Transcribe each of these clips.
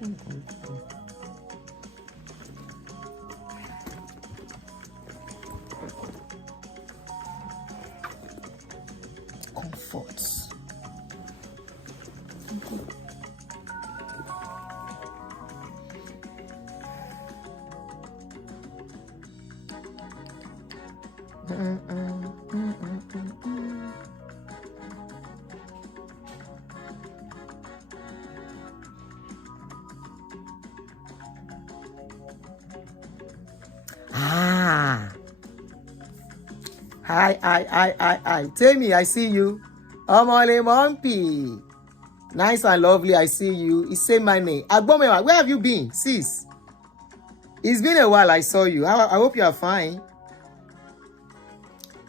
Comforts. Hi. Tell me, I see you. Omole Mompi. Nice and lovely, I see you. It's say my name. Agbomewa, where have you been, sis? It's been a while I saw you. I hope you are fine.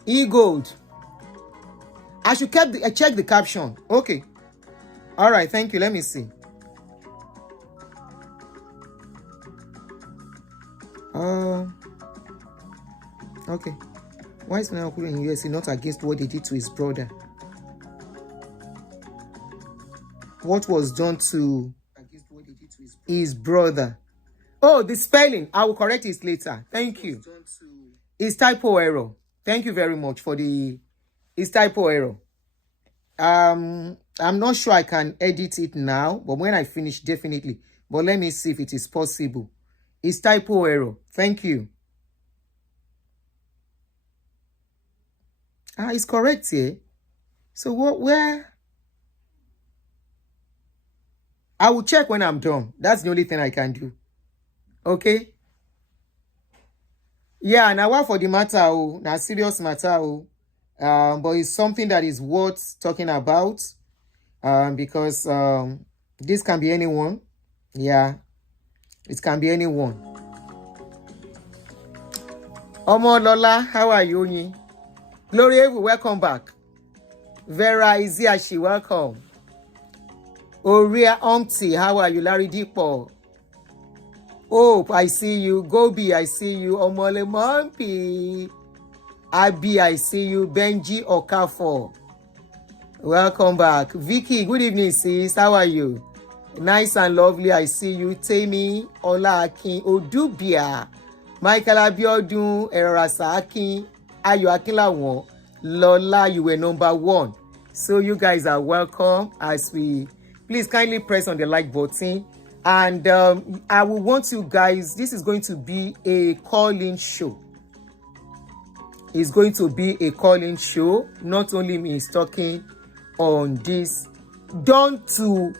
E-Gold. I should check the caption. Okay. All right, thank you. Let me see. Okay. Why is Nana in USA not against what they did to his brother? What was done to his brother? Oh, the spelling. I will correct it later. Thank you. It's typo error. Thank you very much for it's typo error. I'm not sure I can edit it now, but when I finish, definitely. But let me see if it is possible. It's typo error. Thank you. It's correct here. So where? I will check when I'm done. That's the only thing I can do. Okay? Yeah, now what for the matter? Now serious matter. But it's something that is worth talking about. Because this can be anyone. Yeah. It can be anyone. Omo Lola, how are you? Gloria, welcome back. Vera Iziashi, welcome. Oria Auntie, how are you? Larry Dipo. Hope, I see you. Gobi, I see you. Omole Mompi. Abi, I see you. Benji Okafor. Welcome back. Vicky, good evening, sis. How are you? Nice and lovely, I see you. Temi, Ola Akin, Odubia, Michael Abiodun, Erasa Akin, Ayo Akinlawon, Lola, you were number 1. So you guys are welcome as we... Please kindly press on the like button. And I will want you guys... This is going to be a call-in show. It's going to be a call-in show. Not only me is talking on this. Done to...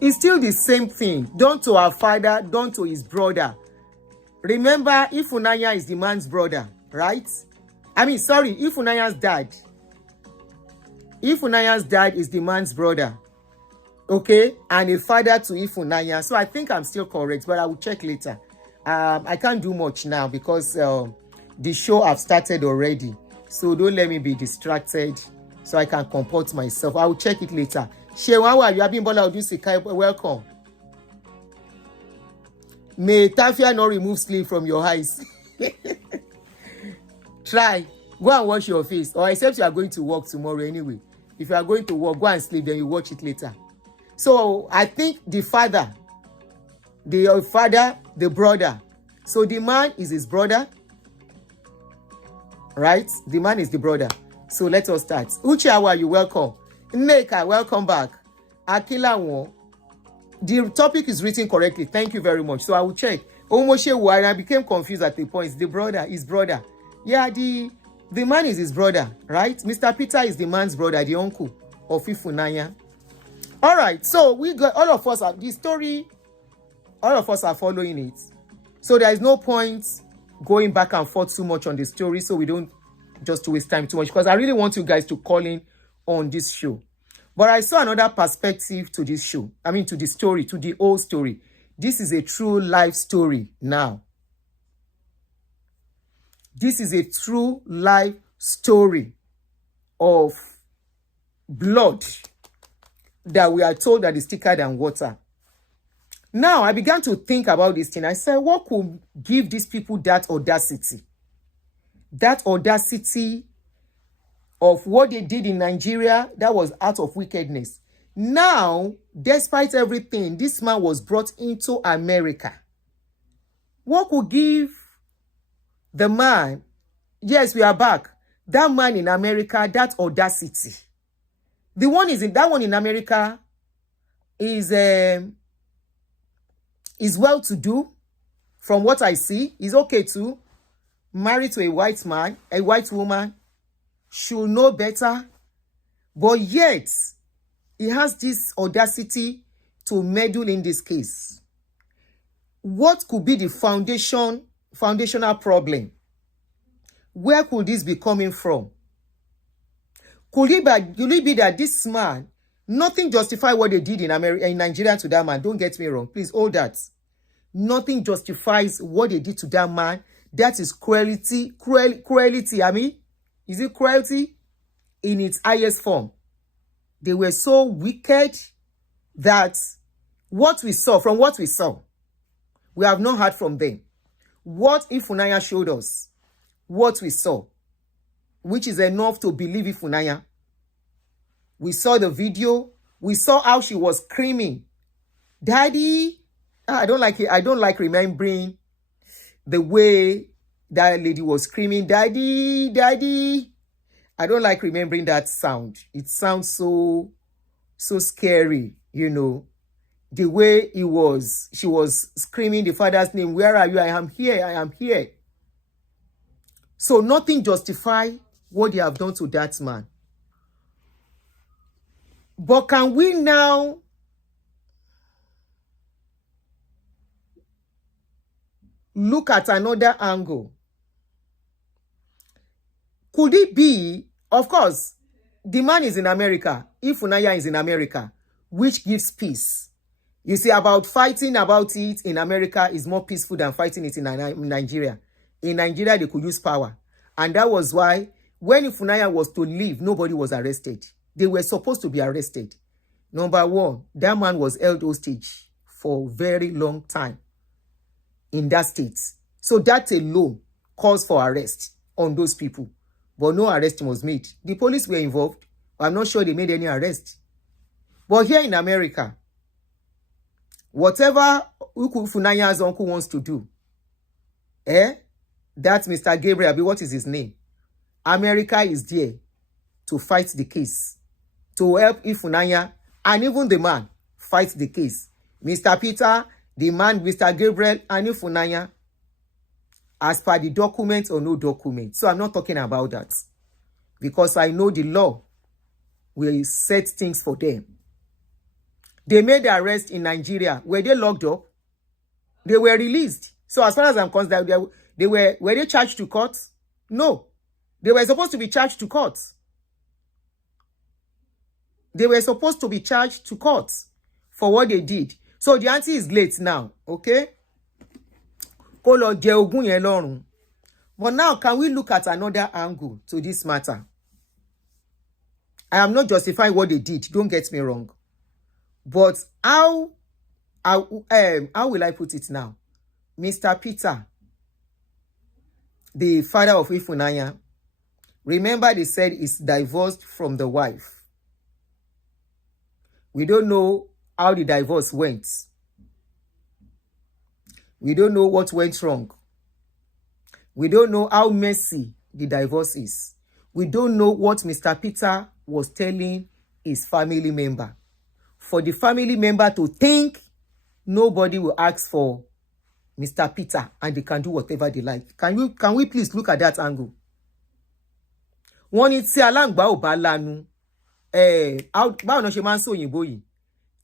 It's still the same thing. Done to our father, done to his brother. Remember, Ifunanya'S is the man's brother, right? Ifunanya'S dad. Ifunanya'S dad is the man's brother. Okay? And a father to Ifunanya'. So I think I'm still correct, but I will check later. I can't do much now because the show I've started already. So don't let me be distracted so I can comport myself. I will check it later. Shewa, you have been Bola Odusika. Welcome. May Tafia not remove sleep from your eyes. Try. Go and wash your face. Or except you are going to work tomorrow anyway. If you are going to work, go and sleep, then you watch it later. So I think the father, the brother. So the man is his brother. Right? The man is the brother. So let us start. Uche, how are you? Welcome. Neka, welcome back. Akinlawon. The topic is written correctly. Thank you very much. So I will check. Omoshe Wari, I became confused at the point. The brother, his brother. Yeah, the man is his brother, right? Mr. Peter is the man's brother, the uncle of Ifunanya'. All right, so we got all of us the story. All of us are following it. So there is no point going back and forth too much on the story, so we don't just waste time too much, because I really want you guys to call in on this show. But I saw another perspective to this show. I mean, to the story, to the old story. This is a true life story now. This is a true life story of blood that we are told that is thicker than water. Now, I began to think about this thing. I said, what could give these people that audacity? That audacity of what they did in Nigeria, that was out of wickedness. Now, despite everything, this man was brought into America. What could give the man, yes, we are back, that man in America, that audacity? The one is in that one in America is well-to-do. From what I see, he's okay too. Married to a white man, a white woman, should know better. But yet, he has this audacity to meddle in this case. What could be the foundational problem? Where could this be coming from? Could it be that this man, nothing justify what they did in Nigeria to that man? Don't get me wrong. Please hold that. Nothing justifies what they did to that man. That is cruelty. Cruelty, I mean, is it cruelty in its highest form? They were so wicked that from what we saw, we have not heard from them. What Ifunanya showed us, what we saw, which is enough to believe Ifunanya. We saw the video. We saw how she was screaming, "Daddy!" I don't like it. I don't like remembering the way that lady was screaming, "Daddy, Daddy." I don't like remembering that sound. It sounds so scary, you know. The way she was screaming the father's name, "Where are you? I am here. I am here." So nothing justify what they have done to that man. But can we now look at another angle? Could it be, of course, the man is in America, Ifunanya is in America, which gives peace. You see, fighting about it in America is more peaceful than fighting it in Nigeria. In Nigeria, they could use power. And that was why when Ifunanya was to leave, nobody was arrested. They were supposed to be arrested. Number one, that man was held hostage for a very long time in that state. So that alone calls for arrest on those people. But no arrest was made. The police were involved. I'm not sure they made any arrest. But here in America, whatever Ifunanya's uncle wants to do, that's Mr. Gabriel, what is his name? America is there to fight the case, to help Ifunanya, and even the man fight the case. Mr. Peter, the man, Mr. Gabriel, and Ifunanya, as per the document or no document. So I'm not talking about that, because I know the law will set things for them. They made the arrest in Nigeria. Were they locked up? They were released. So as far as I'm concerned, were they charged to court? No. They were supposed to be charged to court. They were supposed to be charged to court for what they did. So the auntie is late now, okay? But now, can we look at another angle to this matter? I am not justifying what they did. Don't get me wrong. But how will I put it now? Mr. Peter, the father of Ifunanya, remember they said he's divorced from the wife. We don't know how the divorce went. We don't know what went wrong. We don't know how messy the divorce is. We don't know what Mr. Peter was telling his family member. For the family member to think nobody will ask for Mr. Peter and they can do whatever they like. Can we please look at that angle? Wọ́n ní tí aláǹgbá ò bá lanu, báwo náà ṣe máa ń sọ òyìnbó yìí?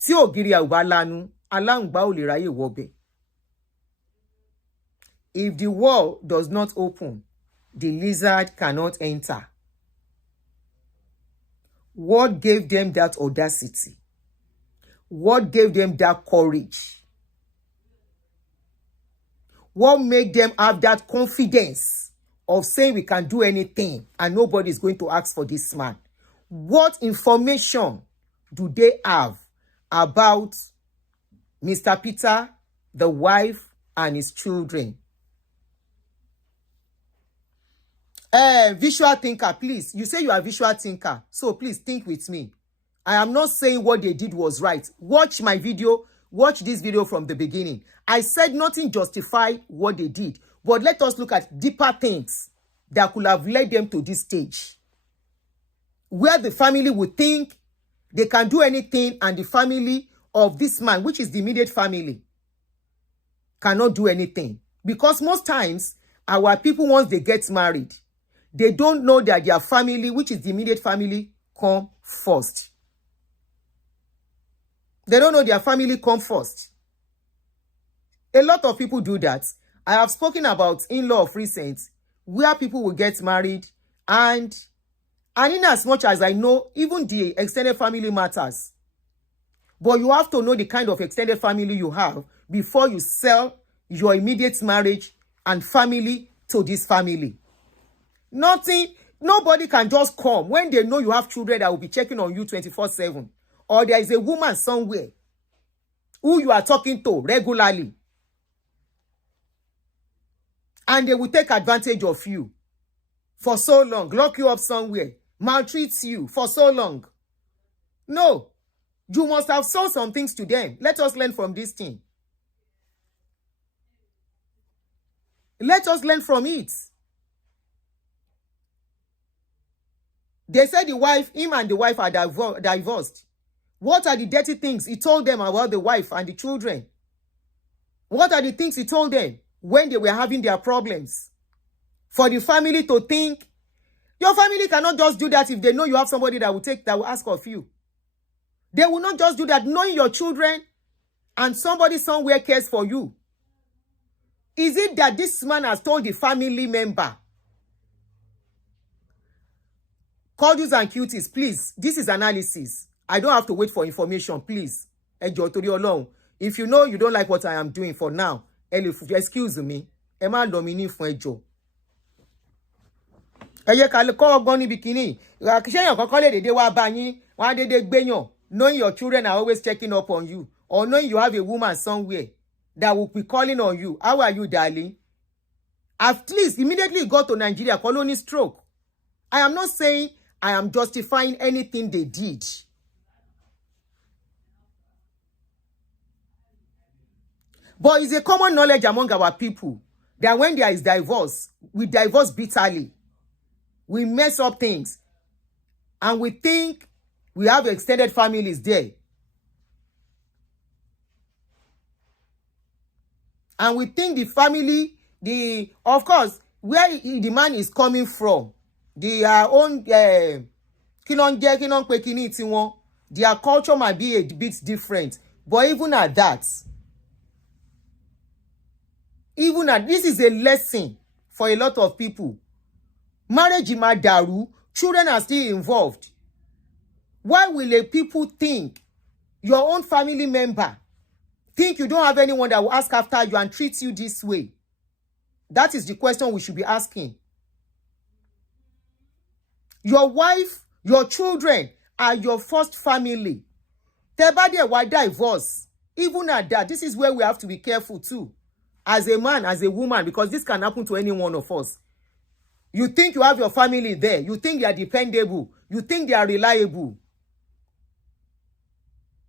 Tí ògiri ò bá lanu, aláǹgbá ò lè ráyè wọbẹ̀. If the wall does not open, the lizard cannot enter. What gave them that audacity? What gave them that courage? What made them have that confidence of saying we can do anything and nobody is going to ask for this man? What information do they have about Mr. Peter, the wife, and his children? Visual thinker, please. You say you are a visual thinker, so please think with me. I am not saying what they did was right. Watch my video. Watch this video from the beginning. I said nothing justify what they did, but let us look at deeper things that could have led them to this stage, where the family would think they can do anything, and the family of this man, which is the immediate family, cannot do anything. Because most times, our people, once they get married, they don't know that their family, which is the immediate family, come first. They don't know their family come first. A lot of people do that. I have spoken about in-law of recent, where people will get married, and in as much as I know, even the extended family matters. But you have to know the kind of extended family you have before you sell your immediate marriage and family to this family. Nobody can just come when they know you have children that will be checking on you 24/7. Or there is a woman somewhere who you are talking to regularly, and they will take advantage of you for so long, lock you up somewhere, maltreat you for so long. No, you must have sold some things to them. Let us learn from this thing. Let us learn from it. They said him and the wife are divorced. What are the dirty things he told them about the wife and the children? What are the things he told them when they were having their problems? For the family to think, your family cannot just do that if they know you have somebody that will ask of you. They will not just do that knowing your children and somebody somewhere cares for you. Is it that this man has told the family member? Cordials and cuties, please. This is analysis. I don't have to wait for information, please. Ẹjọ́ torí Ọlọ́run. If you know you don't like what I am doing for now, excuse me. Ẹ má lọ mí ní fún ẹjọ́. Ẹ yẹ ká kọ́ ọgbọ́n níbi kíní. Ṣéyàn kankan lè dédé wá bá yín, wọ́n á dédé gbéyàn. Knowing your children are always checking up on you, or knowing you have a woman somewhere that will be calling on you. How are you, darling? At least immediately go to Nigeria, colony stroke. I am not saying I am justifying anything they did. But it's a common knowledge among our people that when there is divorce, we divorce bitterly. We mess up things. And we think we have extended families there. And we think the family, of course, where the man is coming from, their own, their culture might be a bit different. But even at that, this is a lesson for a lot of people. Marriage ma daru, children are still involved. Why will a people think, your own family member, think you don't have anyone that will ask after you and treat you this way? That is the question we should be asking. Your wife, your children are your first family. Tebade why divorce. Even at that, this is where we have to be careful too. As a man, as a woman, because this can happen to any one of us. You think you have your family there. You think they are dependable. You think they are reliable.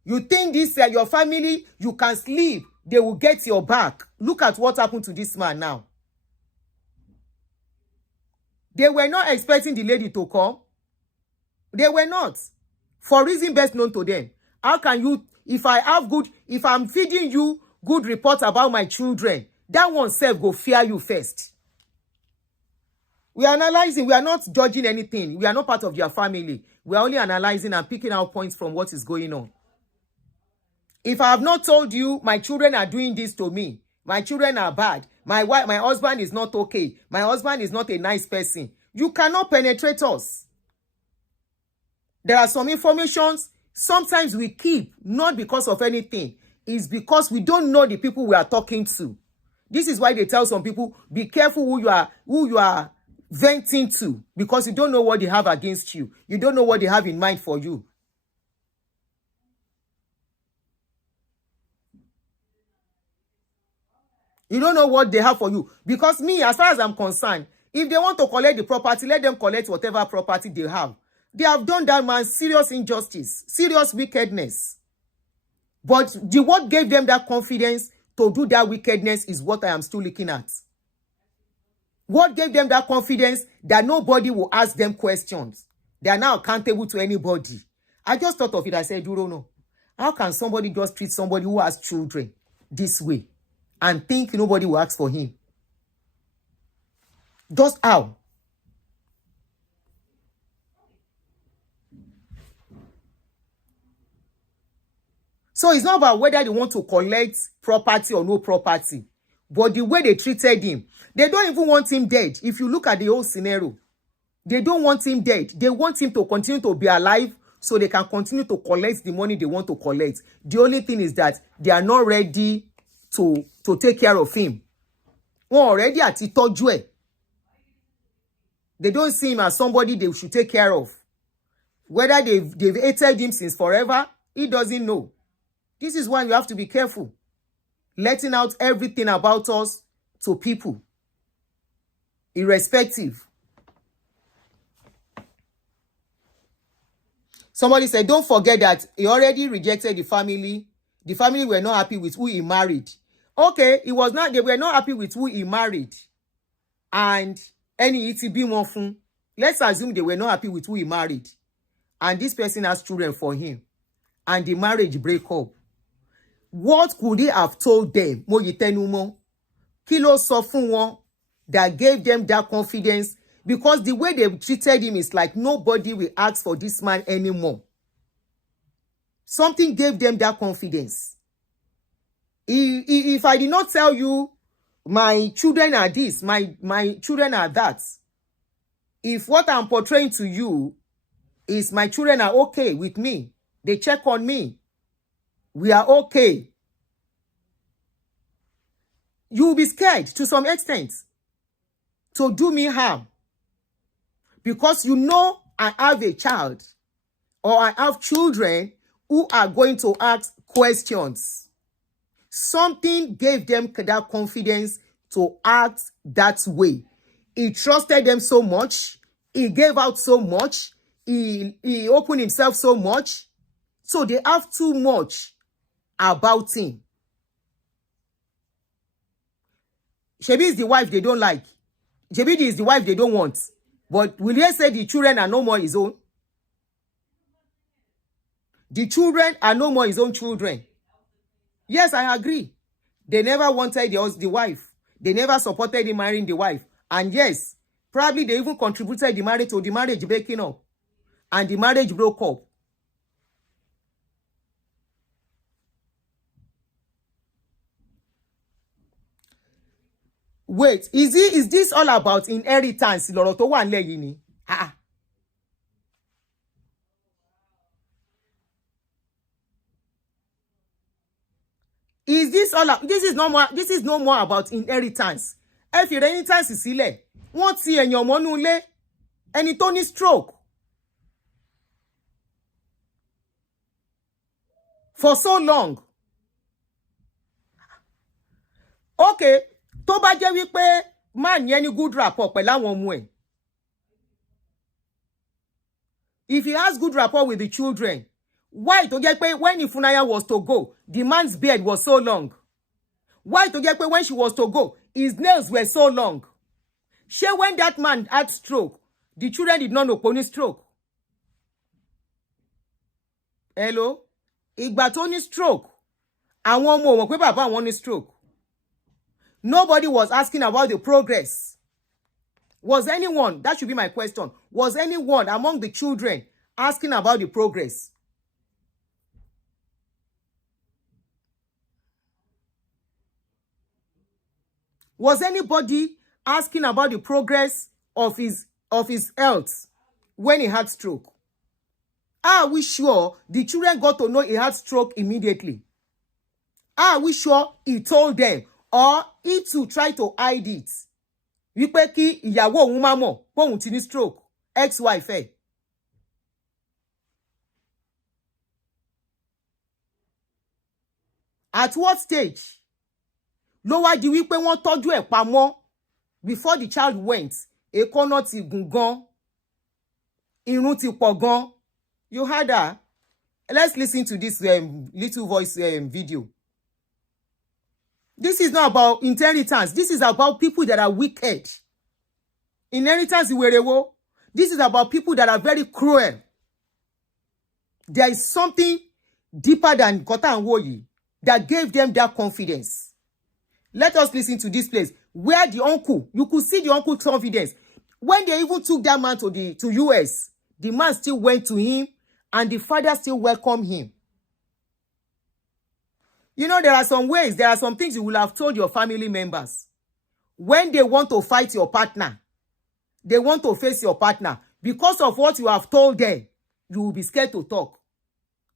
You think this your family, you can sleep. They will get your back. Look at what happened to this man now. They were not expecting the lady to come. They were not. For reason best known to them. How can you, if I'm feeding you good reports about my children, that one self go fear you first. We are analyzing. We are not judging anything. We are not part of your family. We are only analyzing and picking out points from what is going on. If I have not told you my children are doing this to me, my children are bad, my husband is not okay, my husband is not a nice person, you cannot penetrate us. There are some informations sometimes we keep, not because of anything. It's because we don't know the people we are talking to. This is why they tell some people, be careful who you are venting to, because you don't know what they have against you. You don't know what they have in mind for you. You don't know what they have for you. Because me, as far as I'm concerned, If they want to collect the property, let them collect whatever property they have. They have done that man serious injustice, serious wickedness. But what gave them that confidence to do that wickedness is what I am still looking at. What gave them that confidence that nobody will ask them questions? They are now accountable to anybody. I just thought of it. I said, you don't know. How can somebody just treat somebody who has children this way and think nobody will ask for him? Just how? So it's not about whether they want to collect property or no property, but the way they treated him. They don't even want him dead. If you look at the whole scenario, they don't want him dead. They want him to continue to be alive so they can continue to collect the money they want to collect. The only thing is that they are not ready to take care of him. Wọ́n already àti tọ́jú ẹ̀. They don't see him as somebody they should take care of. Whether they've hated him since forever, he doesn't know. This is why you have to be careful. Letting out everything about us to people. Irrespective. Somebody said, don't forget that he already rejected the family. The family were not happy with who he married. Okay, they were not happy with who he married. And any ETB one fun. Let's assume they were not happy with who he married. And this person has children for him. And the marriage break up. What could he have told them? Mo yitenumo. Kí ló sọ fún wọn that gave them that confidence? Because the way they treated him is like nobody will ask for this man anymore. Something gave them that confidence. If I did not tell you my children are this, my children are that, if what I'm portraying to you is my children are okay with me, they check on me, we are okay, you will be scared to some extent to do me harm. Because you know I have a child or I have children who are going to ask questions. Something gave them that confidence to act that way. He trusted them so much. He gave out so much. He opened himself so much. So they have too much about him. Shebi is the wife they don't like. Shebi is the wife they don't want. But will he say the children are no more his own? The children are no more his own children. Yes, I agree. They never wanted the wife. They never supported him marrying the wife. And yes, probably they even contributed the marriage to the marriage breaking up. And the marriage broke up. Wait, is this all about inheritance? Lọ́rọ̀ tó wà nílẹ̀ yìí ni. Is this all? This is no more about inheritance. If your inheritance is sílẹ̀, wọ́n ti èèyàn mọ́nú ilé, ẹni tó ní stroke for so long. Okay, tó bá jẹ́ wípé man yẹn ní good rapport pẹ̀lú àwọn ọmọ ẹ̀. If he has good rapport with the children, why tó jẹ́ pé when Ifunanya was to go, the man's beard was so long? Why tó jẹ́ pé when she was to go, his nails were so long? Ṣé when that man had stroke, the children did not know pé ó ní stroke? Hello? Ìgbà tó ní stroke, àwọn ọmọ ò mọ̀ pé bàbá wọn ní stroke. Nobody was asking about the progress. Was anyone, that should be my question, was anyone among the children asking about the progress? Was anybody asking about the progress of his health when he had stroke? Are we sure the children got to know he had stroke immediately? Are we sure he told them? Or he too tried to hide it? Wípé kí ìyàwó òun má mọ̀ pé òun ti ní stroke, ex-wife ẹ̀. At what stage ló wá di wípé wọ́n tọ́jú ẹ̀ pamọ́ before the child went Èékánná ti gùn gan. Irun ti pọ̀ gan. You heard her? Let's listen to this little voice video. This is not about inheritance. This is about people that are wicked. Inheritance iwerewo. This is about people that are very cruel. There is something deeper than Kota and Woyi that gave them that confidence. Let us listen to this place where the uncle, you could see the uncle's confidence. When they even took that man to US, the man still went to him and the father still welcomed him. You know, there are some ways, there are some things you will have told your family members. When they want to fight your partner, they want to face your partner, because of what you have told them, you will be scared to talk.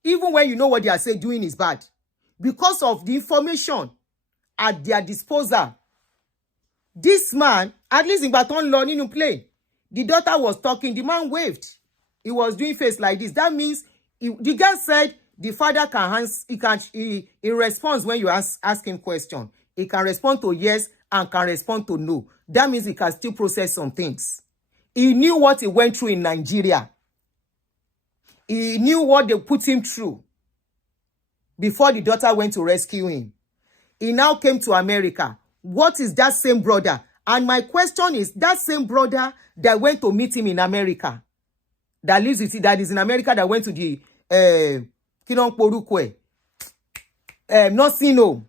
Even when you know what they are saying, doing is bad. Because of the information at their disposal. This man, at least in Baton Law, in play, the daughter was talking, the man waved. He was doing face like this. That means, the guy said, the father can he responds when you ask him question. He can respond to yes and can respond to no. That means he can still process some things. He knew what he went through in Nigeria. He knew what they put him through before the daughter went to rescue him. He now came to America. What is that same brother? And my question is, that same brother that went to meet him in America, that lives with, that is in America, that went to the nursing home.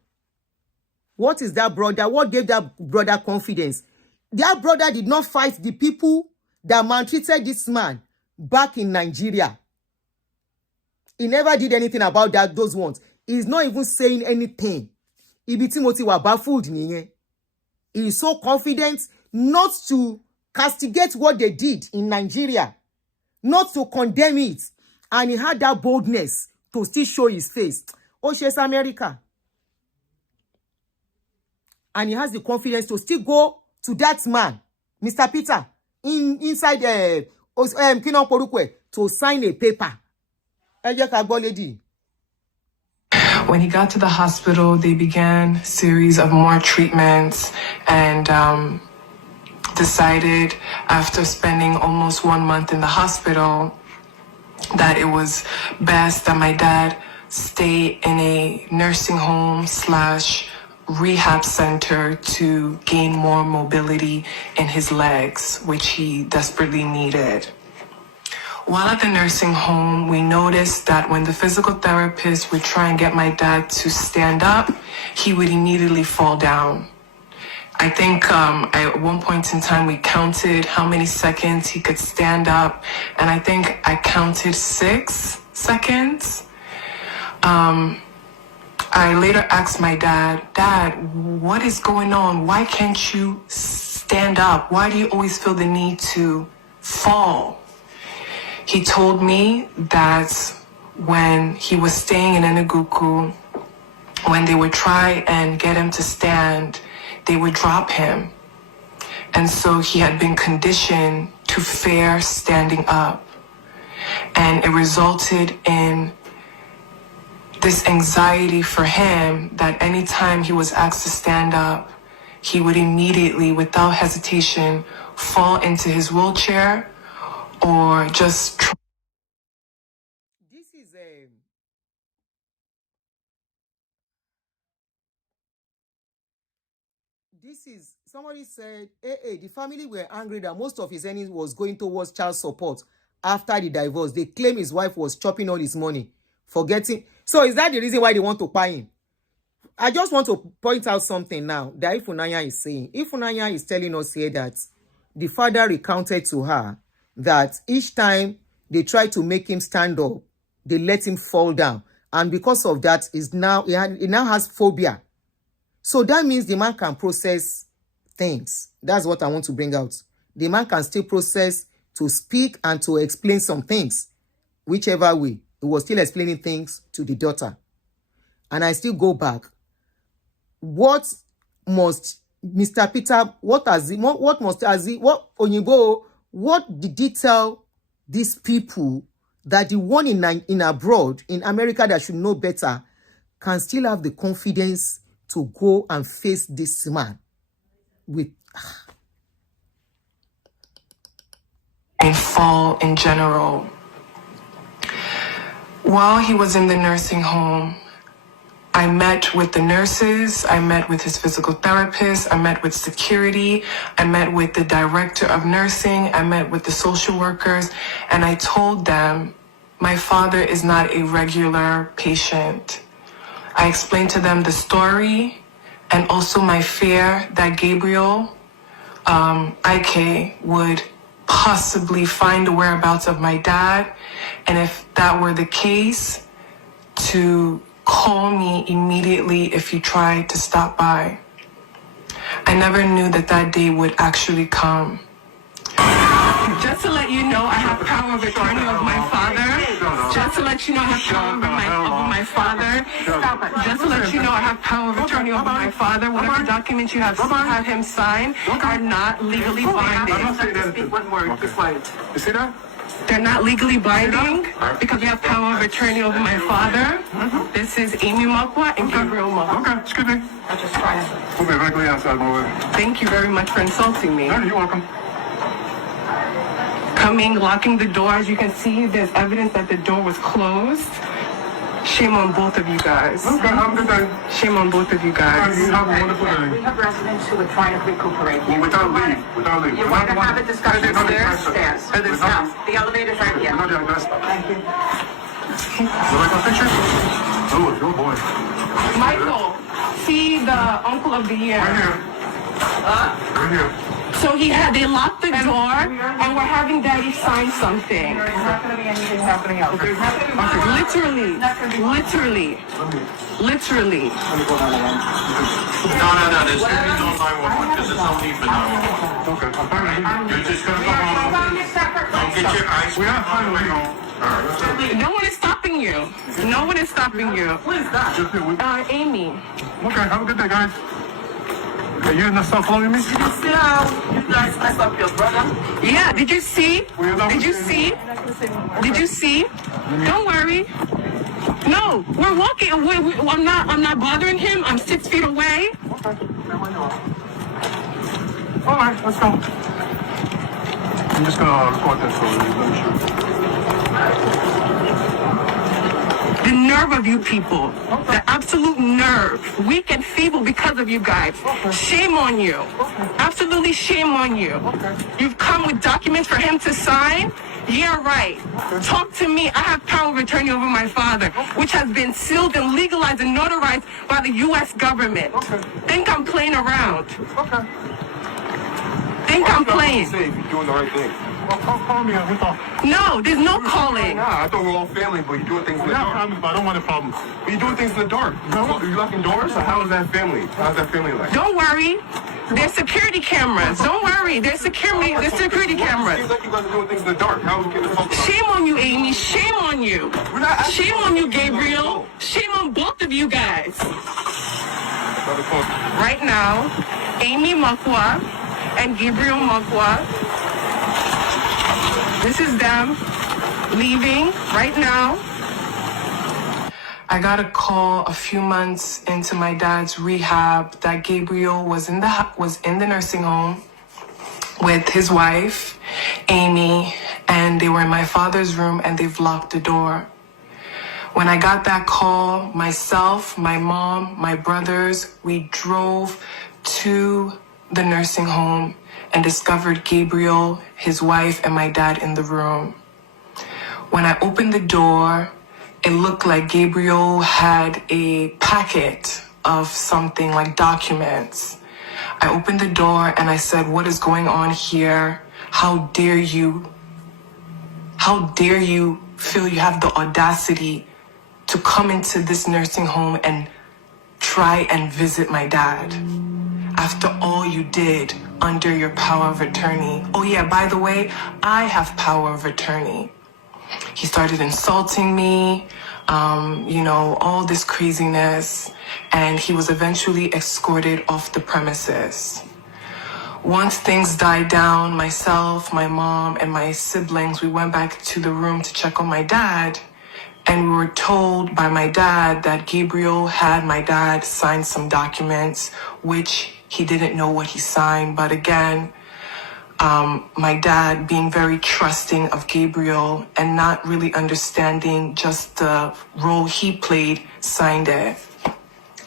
What is that brother? What gave that brother confidence? That brother did not fight the people that maltreated this man back in Nigeria. He never did anything about that. Those ones. He's not even saying anything. Ibi Timothy was baffled. He is so confident not to castigate what they did in Nigeria, not to condemn it, and he had that boldness to still show his face. Oh, she's America. And he has the confidence to still go to that man, Mr. Peter, inside Kinon Porukwe, to sign a paper. When he got to the hospital, they began a series of more treatments and decided, after spending almost 1 month in the hospital, that it was best that my dad stay in a nursing home / rehab center to gain more mobility in his legs, which he desperately needed. While at the nursing home, we noticed that when the physical therapist would try and get my dad to stand up, he would immediately fall down. I think at one point in time, we counted how many seconds he could stand up, and I think I counted 6 seconds. I later asked my dad, "Dad, what is going on? Why can't you stand up? Why do you always feel the need to fall?" He told me that when he was staying in Enugu, when they would try and get him to stand, they would drop him. And so he had been conditioned to fear standing up. And it resulted in this anxiety for him that anytime he was asked to stand up, he would immediately, without hesitation, fall into his wheelchair or just... Somebody said, the family were angry that most of his earnings was going towards child support after the divorce. They claim his wife was chopping all his money, forgetting. So is that the reason why they want to buy him? I just want to point out something now that Ifunanya is saying. Ifunanya is telling us here that the father recounted to her that each time they try to make him stand up, they let him fall down. And because of that, he now has phobia. So that means the man can process things. That's what I want to bring out. The man can still process, to speak and to explain some things. Whichever way, he was still explaining things to the daughter. And I still go back. What must Mr. Peter, what did he tell these people that the one in abroad, in America, that should know better, can still have the confidence to go and face this man with... fall in general. While he was in the nursing home, I met with the nurses, I met with his physical therapist, I met with security, I met with the director of nursing, I met with the social workers, and I told them my father is not a regular patient. I explained to them the story and also my fear that Gabriel IK would possibly find the whereabouts of my dad, and if that were the case, to call me immediately if you tried to stop by. I never knew that that day would actually come. Just to let you know, I have power of attorney over my father. Just to let you know, I have power over my father. Just to let you know, I have power of attorney over my father. Whatever documents you have him sign are not legally binding. Speak one word. Be quiet. You see that? They're not legally binding because we have power of attorney over my father. This is Amy Makwa and Gabriel Makwa. Okay, excuse me. Move it directly outside my way. Thank you very much for insulting me. You're welcome. Coming, locking the door. As you can see, there's evidence that the door was closed. Shame on both of you guys. Okay, have a good day. Shame on both of you guys. You have a wonderful We day. have residents who are trying to recuperate. Well, without leave. Without leave. You want to have a discussion upstairs? Stairs. Hey, there's No, the elevator's right here. We're not doing this. Thank you. You like my picture? Oh, it's your boy. Michael, see the uncle of the year. Right here. Right here. So they locked the door and we're having Daddy sign something. There's not going to be anything happening else. Okay. Literally. Literally. No, there's going to be no 911 because there's no need for 911. Okay, I'm fine. You're just going to go home. Don't get your ice We cream have on the way time. home. All right. No one is stopping you. No one is stopping you. Who is that? Just here. Amy. Okay, have a good day, guys. Are you gonna stop following me? See how you guys messed up your brother? Yeah, did you see? Did you see? Did you see? Don't worry. No, we're walking. I'm not bothering him. I'm 6 feet away. Okay. All right, let's go. I'm just gonna record this for you. The nerve of you people. The absolute nerve. Weak and feeble because of you guys. Shame on you. Absolutely shame on you. You've come with documents for him to sign? Yeah, right. Talk to me. I have power of attorney over my father, which has been sealed and legalized and notarized by the U.S. government. Think I'm playing around. Okay. Think I'm playing. Say if you're doing the right thing. Well, call me and we'll talk. No, there's no calling. Nah, I thought we were all family, but you're doing things in the dark. Problems, but I don't want a problem. But you're doing things in the dark. No. Are you locking doors? Or how is that family? How's that family like? Don't worry. There's security cameras. Don't worry. There's security cameras. Seems like you guys are doing things in the dark. How are we getting focused on? Shame on you, Amy. Shame on you. We're not asking Shame for on it. you, Gabriel. Shame on both of you guys. Another phone. Right now, Amy Makwa and Gabriel Makwa. This is them leaving right now. I got a call a few months into my dad's rehab that Gabriel was in the nursing home with his wife, Amy, and they were in my father's room and they've locked the door. When I got that call, myself, my mom, my brothers, we drove to the nursing home and discovered Gabriel, his wife, and my dad in the room. When I opened the door, it looked like Gabriel had a packet of something like documents. I opened the door and I said, "What is going on here? How dare you feel you have the audacity to come into this nursing home and try and visit my dad after all you did under your power of attorney? Oh yeah, by the way, I have power of attorney." He started insulting me, all this craziness, and he was eventually escorted off the premises. Once things died down, myself, my mom, and my siblings, we went back to the room to check on my dad, and we were told by my dad that Gabriel had my dad sign some documents, which he didn't know what he signed. But again, my dad being very trusting of Gabriel and not really understanding just the role he played signed it.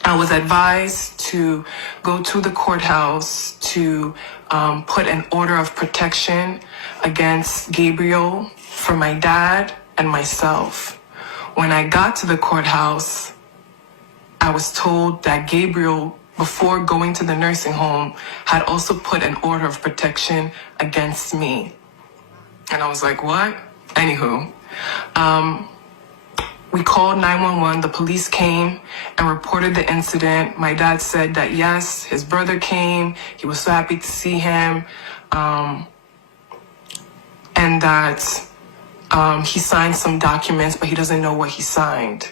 I was advised to go to the courthouse to put an order of protection against Gabriel for my dad and myself. When I got to the courthouse, I was told that Gabriel, before going to the nursing home, had also put an order of protection against me. And I was like, what? Anywho, we called 911. The police came and reported the incident. My dad said that, yes, his brother came. He was so happy to see him. And that he signed some documents, but he doesn't know what he signed.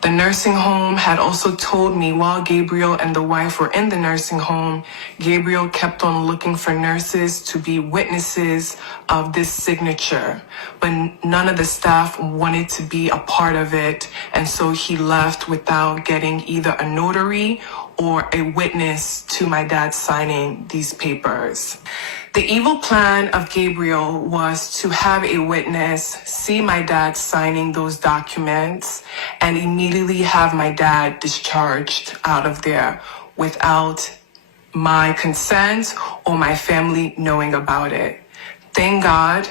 The nursing home had also told me while Gabriel and the wife were in the nursing home, Gabriel kept on looking for nurses to be witnesses of this signature, but none of the staff wanted to be a part of it, and so he left without getting either a notary or a witness to my dad signing these papers. The evil plan of Gabriel was to have a witness see my dad signing those documents and immediately have my dad discharged out of there without my consent or my family knowing about it. Thank God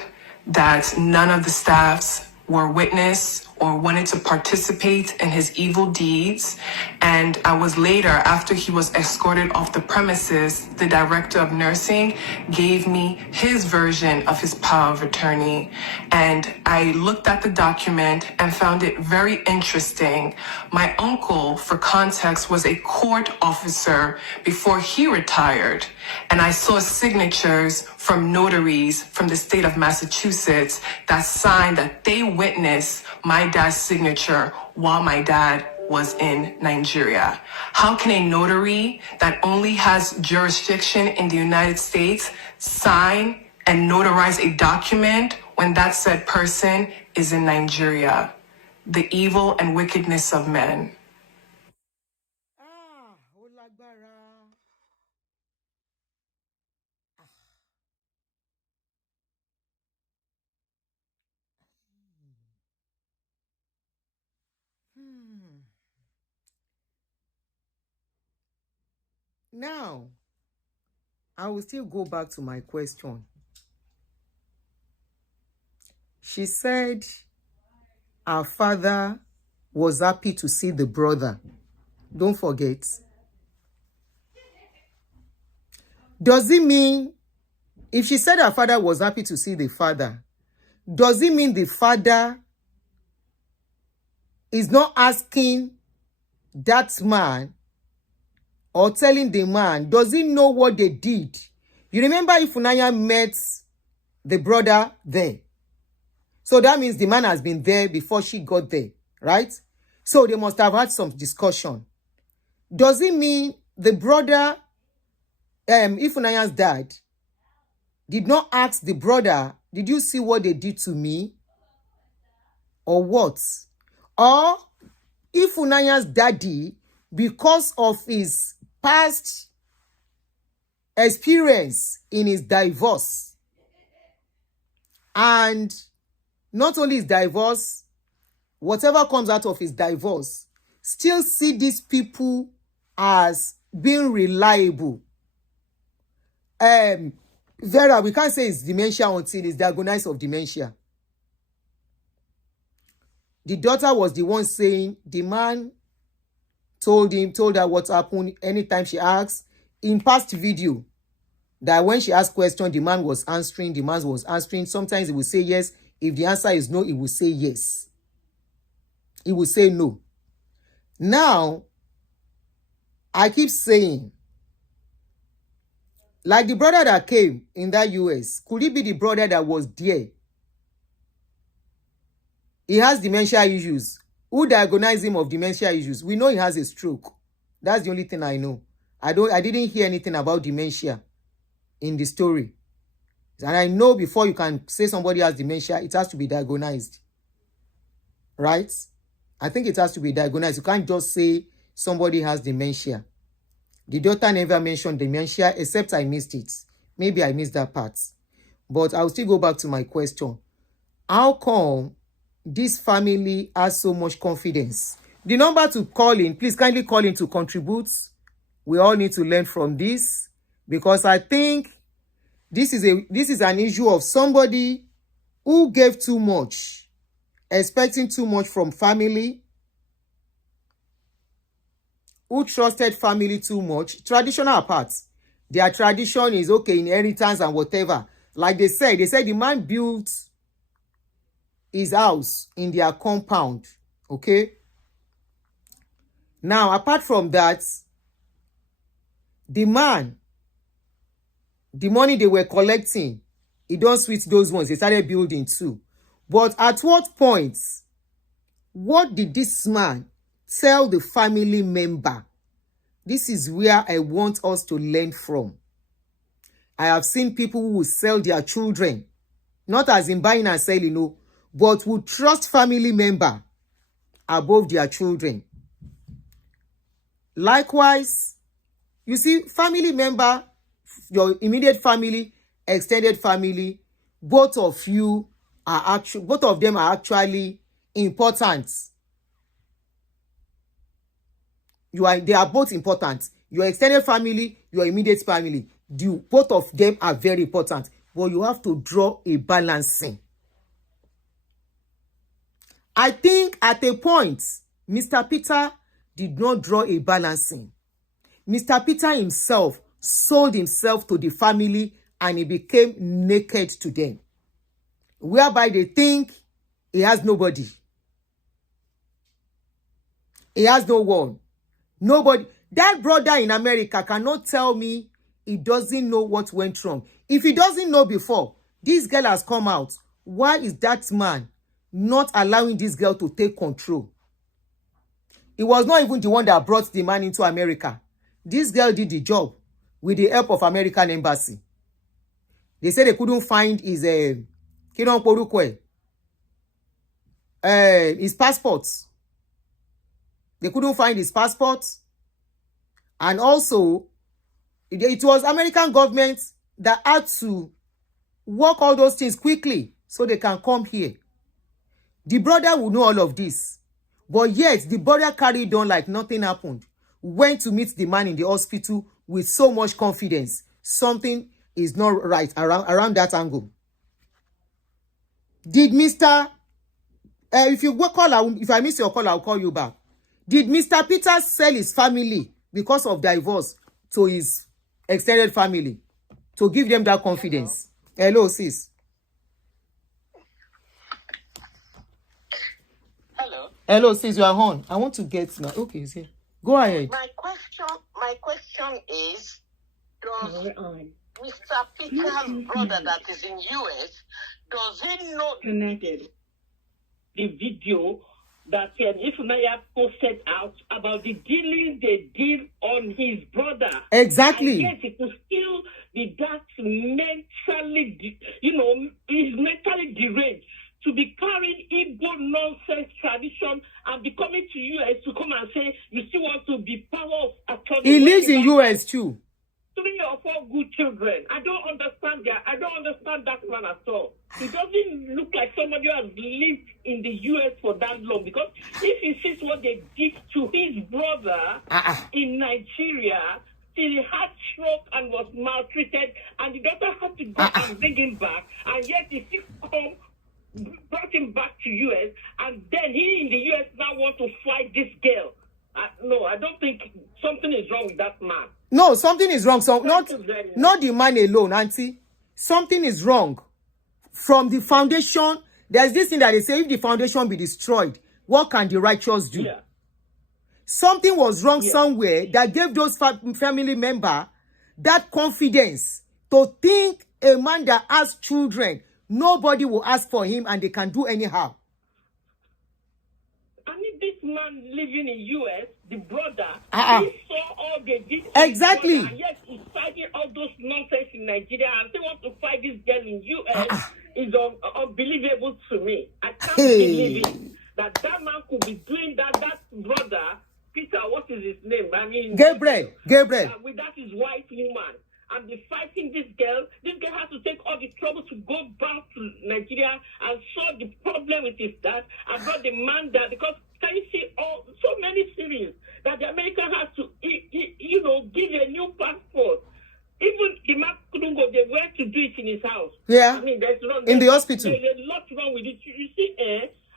that none of the staffs were witness or wanted to participate in his evil deeds. And I was later, after he was escorted off the premises, the director of nursing gave me his version of his power of attorney. And I looked at the document and found it very interesting. My uncle, for context, was a court officer before he retired. And I saw signatures from notaries from the state of Massachusetts that signed that they witnessed my dad's signature while my dad was in Nigeria. How can a notary that only has jurisdiction in the United States sign and notarize a document when that said person is in Nigeria? The evil and wickedness of men. Ó lágbára. Now, I will still go back to my question. She said her father was happy to see the brother. Don't forget. Does it mean, if she said her father was happy to see the father, does it mean the father is not asking that man or telling the man, does he know what they did? You remember Ifunanya met the brother there. So that means the man has been there before she got there, right? So they must have had some discussion. Does it mean the brother, Ifunanya's dad, did not ask the brother, did you see what they did to me? Or what? Or Ifunanya's daddy, because of his past experience in his divorce, and not only his divorce, whatever comes out of his divorce, still see these people as being reliable. Vera, we can't say it's dementia until it's diagnosed of dementia. The daughter was the one saying the man told her what happened anytime she asked. In past video, that when she asked questions, the man was answering, Sometimes he will say yes. If the answer is no, he will say yes. He will say no. Now, I keep saying, like the brother that came in that US, could it be the brother that was there? He has dementia issues. Who diagnosed him of dementia issues? We know he has a stroke. That's the only thing I know. I didn't hear anything about dementia in the story. And I know before you can say somebody has dementia, it has to be diagnosed. Right? I think it has to be diagnosed. You can't just say somebody has dementia. The daughter never mentioned dementia, except I missed it. Maybe I missed that part. But I'll still go back to my question. How come this family has so much confidence? The number to call in, please kindly call in to contribute. We all need to learn from this, because I think this is an issue of somebody who gave too much, expecting too much from family, who trusted family too much. Traditional apart, their tradition is okay, inheritance and whatever. Like they said the man built his house in their compound. Okay. Now, apart from that, the man, the money they were collecting, he don't switch those ones. They started building too. But at what point, what did this man tell the family member? This is where I want us to learn from. I have seen people who will sell their children, not as in buying and selling, no, but who trust family member above their children. Likewise, you see, family member, your immediate family, extended family, both of them are actually important. They are both important. Your extended family, your immediate family, both of them are very important. But you have to draw a balancing. I think at a point, Mr. Peter did not draw a balancing. Mr. Peter himself sold himself to the family and he became naked to them, whereby they think he has nobody. He has no one. Nobody. That brother in America cannot tell me he doesn't know what went wrong. If he doesn't know before, this girl has come out. Why is that man not allowing this girl to take control? He was not even the one that brought the man into America. This girl did the job with the help of American embassy. They said they couldn't find his passport. They couldn't find his passport. And also, it was American government that had to work all those things quickly so they can come here. The brother would know all of this. But yet, the brother carried on like nothing happened. Went to meet the man in the hospital with so much confidence. Something is not right around that angle. Did Mr. If I miss your call, I'll call you back. Did Mr. Peter sell his family because of divorce to his extended family to give them that confidence? Hello, sis. Hello, sis, you are on. I want to get now. Okay, it's here. Go ahead. My question is, does Mr. Peter's brother that is in US, does he know connected the video that Ifunanya'S posted out about the dealings they did on his brother? Exactly. And yet it will still be that mentally, he's mentally deranged to be carrying Igbo nonsense tradition and be coming to US to come and say you still want to be power of attorney. He lives in US too. 3 or 4 good children. I don't understand that man at all. He doesn't look like somebody who has lived in the US for that long, because if he sees what they did to his brother in Nigeria, he had stroke and was maltreated, and the doctor had to go and bring him back, and yet he still brought him back to US, and then he in the US now want to fight this girl. No, I don't think something is wrong with that man. No, something is wrong. So not the man alone, auntie. Something is wrong from the foundation. There's this thing that they say, if the foundation be destroyed, what can the righteous do? Yeah. Something was wrong somewhere that gave those family member that confidence to think a man that has children, nobody will ask for him and they can do anyhow. I mean, this man living in US, the brother, he saw all they did. Exactly. And yet he's fighting all those nonsense in Nigeria, and they want to fight this girl in US. Is unbelievable to me. I can't believe it. That man could be doing that. That brother, Peter, what is his name? I mean, Gabriel. With that is white woman. and be fighting this girl. This girl has to take all the trouble to go back to Nigeria and solve the problem with his dad and brought the man there, because can you see so many series that the American has to, give a new passport. Even the man couldn't go, they went to do it in his house. Yeah. I mean, in the hospital. There's a lot wrong with it. You see,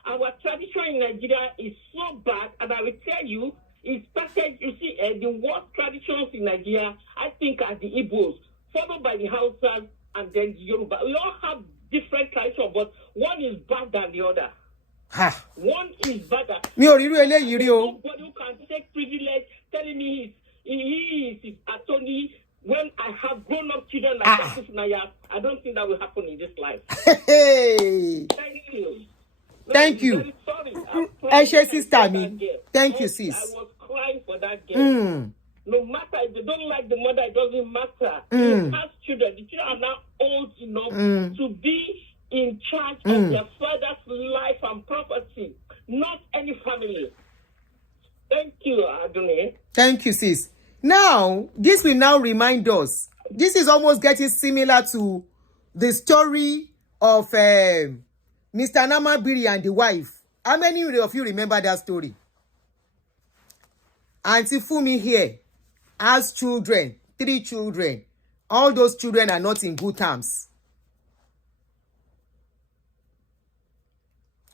our tradition in Nigeria is so bad, and I will tell you, it started, you see, the worst traditions in Nigeria, I think, are the Igbos, followed by the Hausas, and then the Yoruba. We all have different traditions, but one is bad than the other. Ha. One is better. Nobody who can take privilege telling me he is his attorney when I have grown-up children like Ifunanya'S. I don't think that will happen in this life. Hey. Thank you. Thank you. Very sorry. Sister me. Thank you, sis. I was crying for that girl. No matter if they don't like the mother, it doesn't matter. He has children. The children are now old enough to be in charge of their father's life and property, not any family. Thank you, Adonai. Thank you, sis. Now, this will now remind us. This is almost getting similar to the story of Mr. Namabiri and the wife. How many of you remember that story? Auntie Fumi here has children, 3 children. All those children are not in good terms.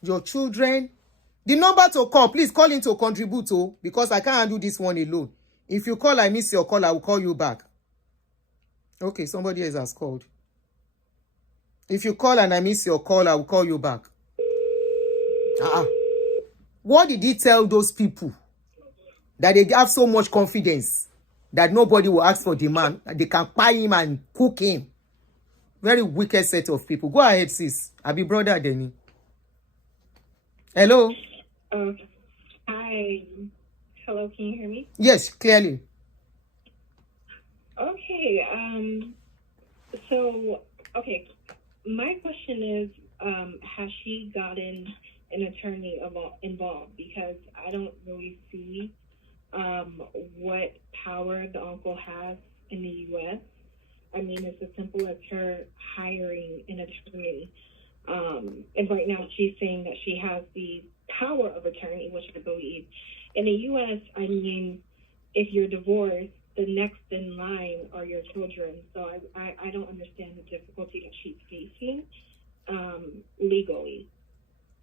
Your children, the number to call, please call in to contribute, because I can't handle this one alone. If you call, I miss your call, I will call you back. Okay, somebody else has called. If you call and I miss your call, I will call you back. What did he tell those people? That they have so much confidence that nobody will ask for the man, that they can buy him and cook him. Very wicked set of people. Go ahead, sis. I'll be brother Denny. Hello? Hi. Hello, can you hear me? Yes, clearly. Okay, my question is, has she gotten an attorney involved? Because I don't really see what power the uncle has in the U.S. I mean, it's as simple as her hiring an attorney. And right now she's saying that she has the power of attorney, which I believe. In the U.S., I mean, if you're divorced, the next in line are your children. So I don't understand the difficulty that she's facing legally.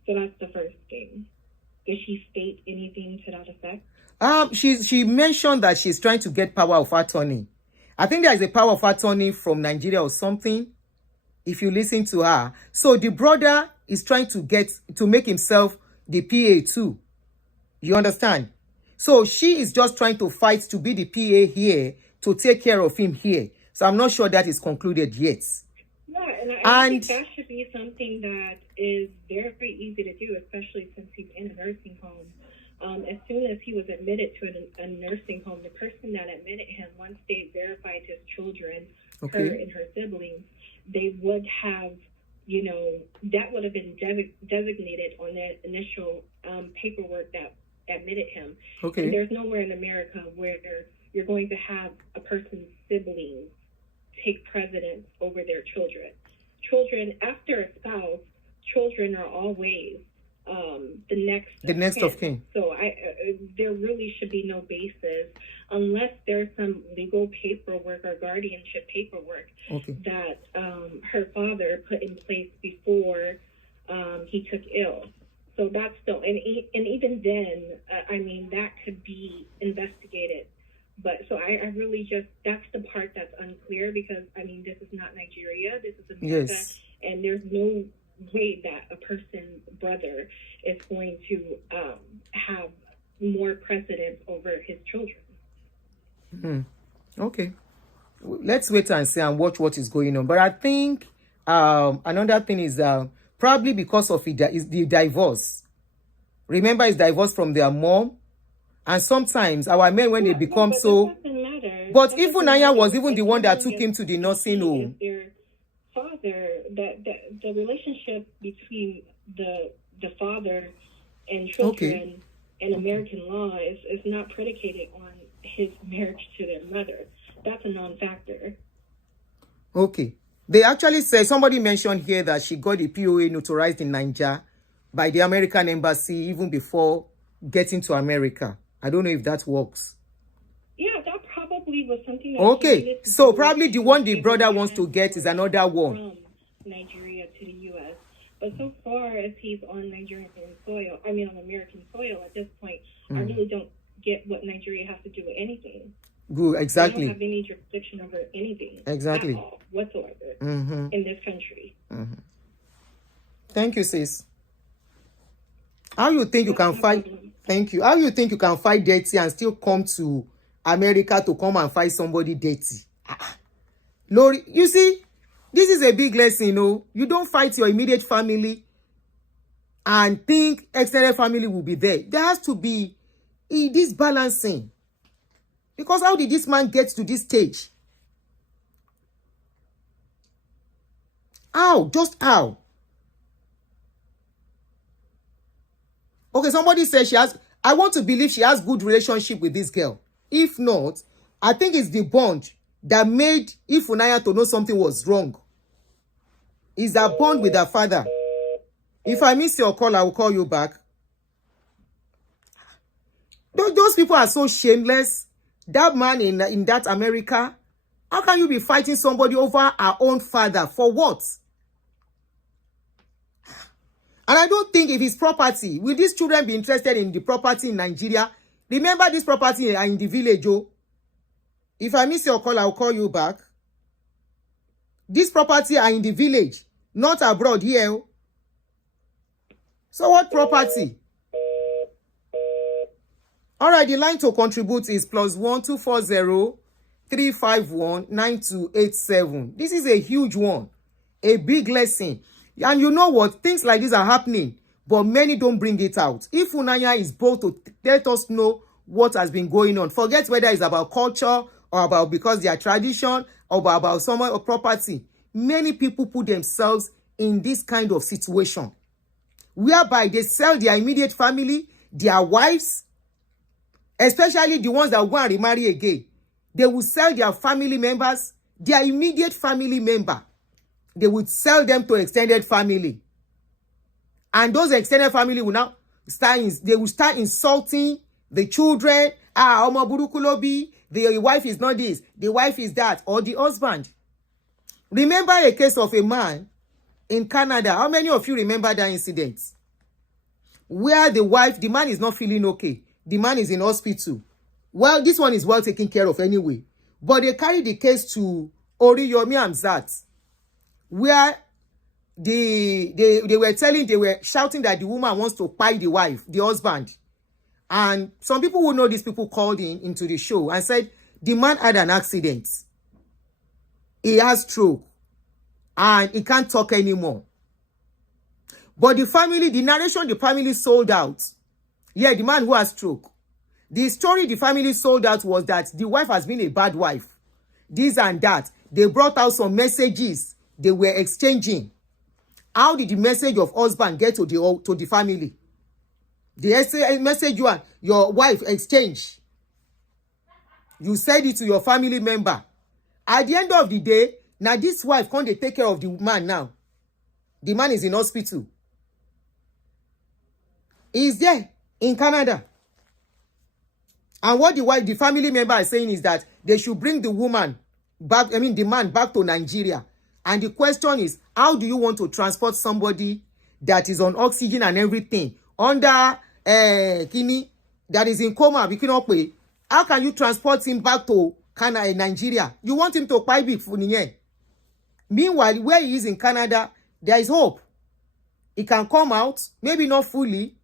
So that's the first thing. Did she state anything to that effect? She mentioned that she's trying to get power of attorney. I think there is a power of attorney from Nigeria or something, if you listen to her. So the brother is trying to make himself the PA too. You understand? So she is just trying to fight to be the PA here, to take care of him here. So I'm not sure that is concluded yet. Yeah, and I think that should be something that is very easy to do, especially since he's in a nursing home. As soon as he was admitted to a nursing home, the person that admitted him, once they verified his children, her and her siblings, they would have, that would have been designated on that initial paperwork that admitted him. Okay. And there's nowhere in America where you're going to have a person's siblings take precedence over their children. Children, after a spouse, children are always the next of kin. So there really should be no basis, unless there's some legal paperwork or guardianship paperwork that her father put in place before he took ill. So that's still, and even then, that could be investigated. But so I really just, that's the part that's unclear, because, this is not Nigeria, this is America, and there's no way that a person's brother is going to have more precedence over his children. Okay. Let's wait and see and watch what is going on. But I think another thing is probably because of the divorce. Remember, it's divorced from their mom. And sometimes our men, when they become so... But Ifunanya'S was even the one that took him to the nursing home. Their father, the relationship between the father and children in American law is not predicated on his marriage to their mother. That's a non-factor. Okay. They actually say, somebody mentioned here that she got the POA notarized in Nigeria by the American embassy even before getting to America. I don't know if that works. Yeah, that probably was something that Okay, so probably the one the brother wants to get is another one. From Nigeria to the U.S. But so far as he's on Nigerian soil, I mean on American soil at this point, I really don't get what Nigeria has to do with anything. Good, exactly. They don't have any jurisdiction over anything. Exactly. At all, whatsoever in this country. Thank you, sis. How you think you can fight? Thank you. How you think you can fight dirty and still come to America to come and fight somebody dirty? Lori, you see, this is a big lesson, you know. You don't fight your immediate family and think extended family will be there. There has to be this balancing. Because how did this man get to this stage? How? Just how? Okay, somebody says I want to believe she has good relationship with this girl. If not, I think it's the bond that made Ifunanya to know something was wrong. It's a bond with her father. If I miss your call, I will call you back. Those people are so shameless. That man in that America, how can you be fighting somebody over our own father? For what? And I don't think if it's property, will these children be interested in the property in Nigeria? Remember, this property are in the village, oh. If I miss your call, I'll call you back. This property are in the village, not abroad here. Oh. So what property? All right, the line to contribute is +1 240 351 9287. This is a huge one, a big lesson. And you know what? Things like this are happening, but many don't bring it out. Ifunanya is bold to let us know what has been going on. Forget whether it's about culture or about because they are tradition or about some property. Many people put themselves in this kind of situation, whereby they sell their immediate family, their wives, especially the ones that want to remarry again. They will sell their family members, their immediate family member. They would sell them to extended family. And those extended family will now start insulting the children. Omo burukulobi, the wife is not this, the wife is that, or the husband. Remember a case of a man in Canada. How many of you remember that incident? Where the man is not feeling okay. The man is in hospital. Well, this one is well taken care of anyway. But they carried the case to Oriyomi Hamzat, where they were shouting that the woman wants to buy the wife, the husband. And some people who know these people called into the show and said the man had an accident. He has stroke and he can't talk anymore. But the family sold out. Yeah, the man who has stroke. The story the family sold out was that the wife has been a bad wife. This and that. They brought out some messages they were exchanging. How did the message of husband get to the family? The message you and your wife exchange. You said it to your family member. At the end of the day, now this wife can't take care of the man now. The man is in hospital. He's there in Canada. And what the family member is saying is that they should bring the woman back, the man back to Nigeria. And the question is, how do you want to transport somebody that is on oxygen and everything under kidney that is in coma? How can you transport him back to Nigeria? You want him to buy big food. Meanwhile, where he is in Canada, there is hope. He can come out, maybe not fully,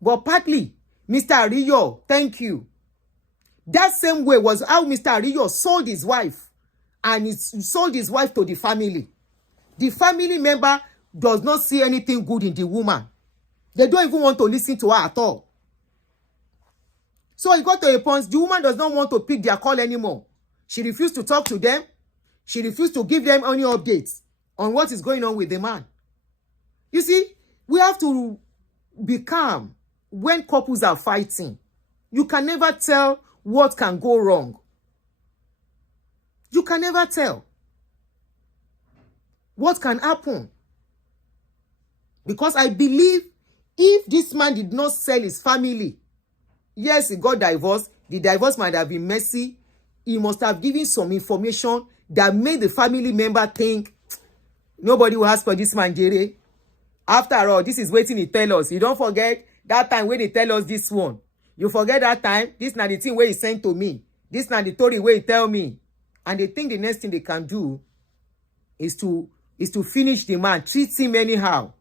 but partly. Mr. Ariyo, thank you. That same way was how Mr. Ariyo sold his wife. And he sold his wife to the family. The family member does not see anything good in the woman. They don't even want to listen to her at all. So it got to a point, the woman does not want to pick their call anymore. She refused to talk to them. She refused to give them any updates on what is going on with the man. You see, we have to be calm when couples are fighting. You can never tell what can go wrong. You can never tell. what can happen? Because I believe if this man did not sell his family, yes, he got divorced. The divorce might have been messy. He must have given some information that made the family member think nobody will ask for this man, Jere. After all, this is waiting he tell us. You don't forget that time when he tell us this one. You forget that time. This not the thing where he sent to me. This not the story where he tell me. And they think the next thing they can do is to finish the man, treat him anyhow,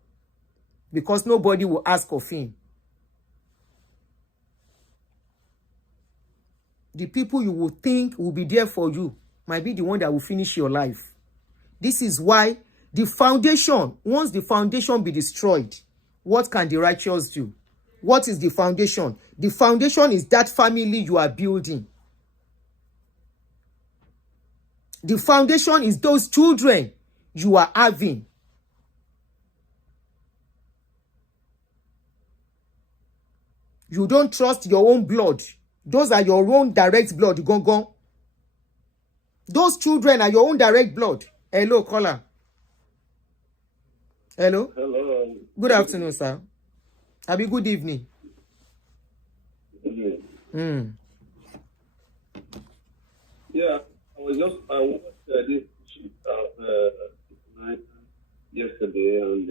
because nobody will ask of him. The people you will think will be there for you might be the one that will finish your life. This is why the foundation, once the foundation be destroyed, what can the righteous do? What is the foundation? The foundation is that family you are building. The foundation is those children you are having. You don't trust your own blood. Those are your own direct blood, Gongon. Those children are your own direct blood. Hello, caller. Hello. Hello. Good afternoon, sir. Abi, good evening. Good evening. Yeah, I watched this night yesterday, and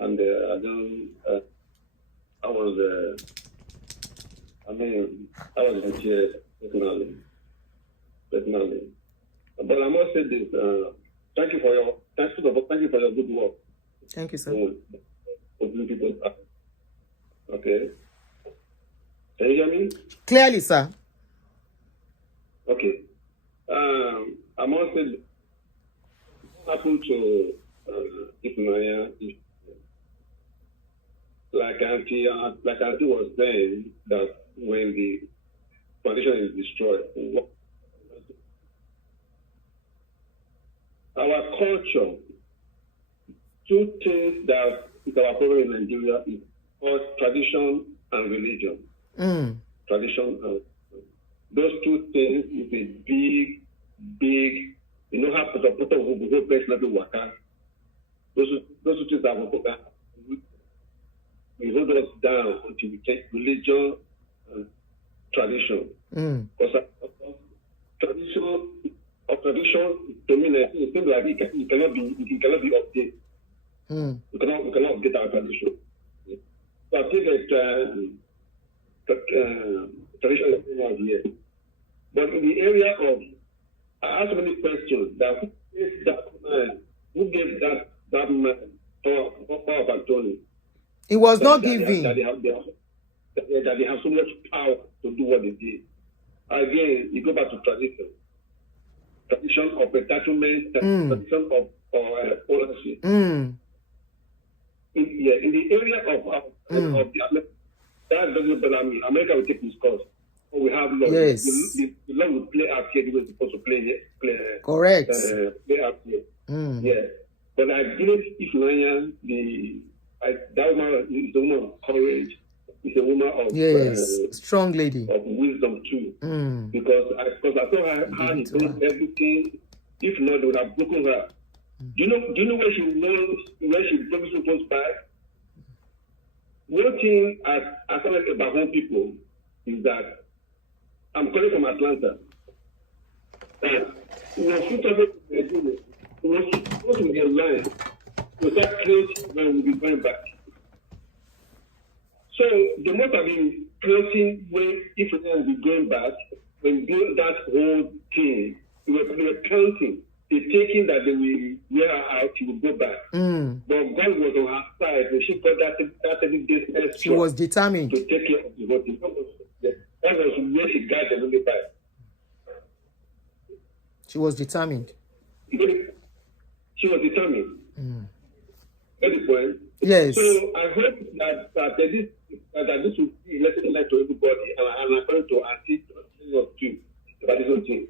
I was in tears personally. But I must say this: thank you for your good work. Thank you, sir. Opening people's eyes. Okay. Can you hear me? Clearly, sir. Okay. I must say, what happened to Ifunanya'S, like Auntie was saying, that when the foundation is destroyed, our culture, two things that is our problem in Nigeria is called tradition and religion. Tradition and those two things is a big, you know how put whole place not to work out. Those two things that we hold us down until we take religion and tradition. Because tradition to me, it seems like it cannot be updated. We cannot update our tradition. So I think that tradition is out here. But in the area of, I ask many questions that who gave that man power of attorney? It was not giving. That they have so much power to do what they did. Again, you go back to tradition. Tradition of entitlement, tradition of ownership. In the area of the that doesn't bother me. America will take this course. We have law. Yes. The law will play out here the way it's supposed to play. Correct. Play out here. Yeah. But I give Ifunanya'S that woman is a woman of courage. It's a woman of strong lady of wisdom too. Because I saw her how he did everything. If not, they would have broken her. Do you know where she broke so close by? One thing I feel like about home people is that I'm calling from Atlanta. We were supposed to be in line to that place when we'll be going back. So they must have been closing when if we will be going back, when doing that whole thing, they were counting. They're taking that they will wear her out, she will go back. But God was on her side, and she got that 30 days extra. She was determined to take care of the voting. That was where she got the money back. She was determined. She was determined. Get the point? Yes. So I hope that this will be a lesson to everybody, and according to Auntie too, about this whole thing.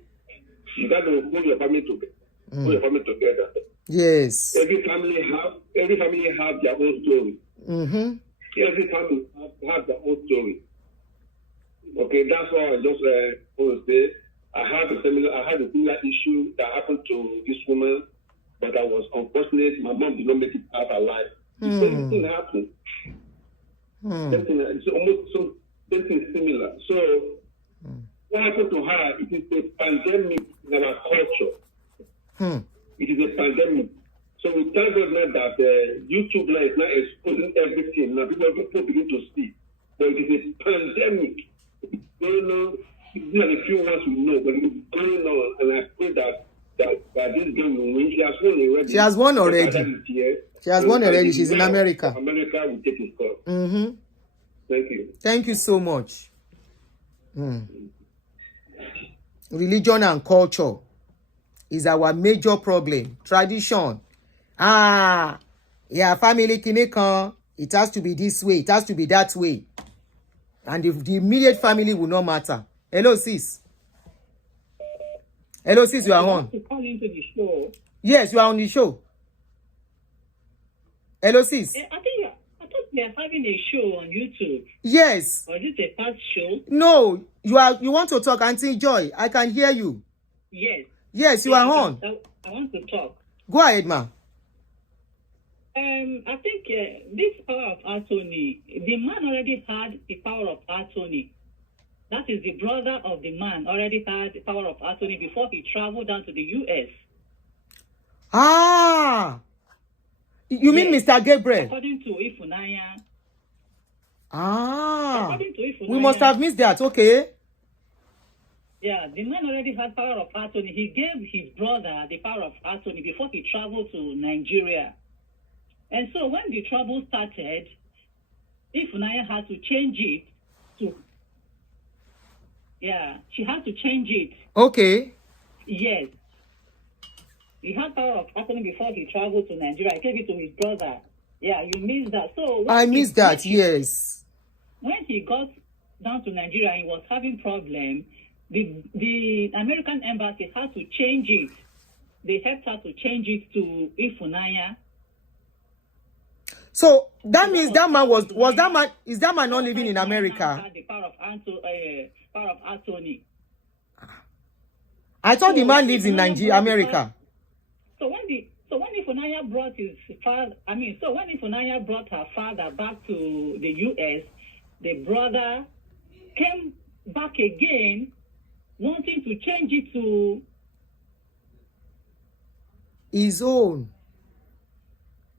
You got to hold your family together. Put your family together. Yes. Every family have their own story. Every family have their own story. Okay, that's all I just want to say. I had a similar issue that happened to this woman but I was unfortunate. My mom did not make it out alive. The same thing happened. It's almost something similar. So what happened to her? It is a pandemic in our culture. It is a pandemic. So we thank God now that YouTube now is not exposing everything. Now people begin to see. But it is a pandemic. Going on. These are the few ones we know, but it's going on. And I pray that this girl will win. She has won already. She has won already. She has won already. She's in America. America will take his call. Thank you. Thank you so much. Religion and culture is our major problem. Tradition. Family kinikan. It has to be this way. It has to be that way. And the immediate family will not matter. Hello, sis. Hello, sis, you are on. To call into the show. Yes, you are on the show. Hello, sis. I thought they're having a show on YouTube. Yes. Or is it a past show? No, you want to talk, Auntie Joy. I can hear you. Yes. Yes, you are on. I want to talk. Go ahead, ma. I think this power of attorney, the man already had the power of attorney. That is, the brother of the man already had the power of attorney before he traveled down to the U.S. You mean Mr. Gabriel? According to Ifunanya'S. According to Ifunanya'S. We must have missed that, okay? Yeah, the man already had power of attorney. He gave his brother the power of attorney before he traveled to Nigeria. And so when the trouble started, Ifunanya'S had to change it to... Yeah, she had to change it. Okay. Yes. He had power of attorney before he traveled to Nigeria. I gave it to his brother. Yeah, you missed that. So I missed that, yes. When he got down to Nigeria, he was having problems. The American embassy had to change it. They helped her to change it to Ifunanya'S. So that means that man is that man not living in America? Had the power of attorney. I thought the man lives in Nigeria, America. So when Ifunanya'S brought when Ifunanya'S brought her father back to the U.S., the brother came back again, wanting to change it to his own.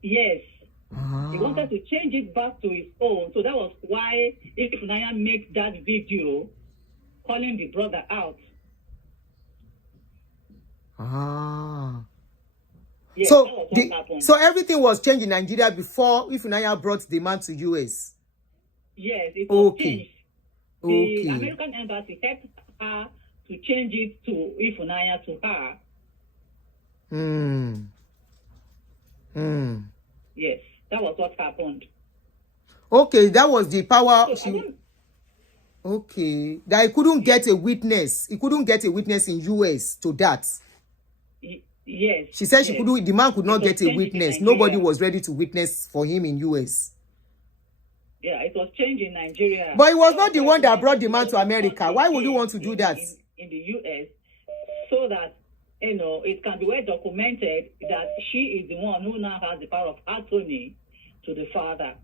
Yes. He wanted to change it back to his own. So that was why Ifunanya'S made that video calling the brother out. Yes, so everything was changed in Nigeria before Ifunanya'S brought the man to US. Yes, it was changed. The American embassy helped her to change it to Ifunanya'S to her. Yes, that was what happened. Okay, that was the power. Okay, that he couldn't get a witness. He couldn't get a witness in US to that. Yes. She said she couldn't. The man could not get a witness. Nobody was ready to witness for him in US. Yeah, it was changed in Nigeria. But it was not the one that brought the man to America. Why would you want to do that? In the US, so that it can be well documented that she is the one who now has the power of attorney to the father.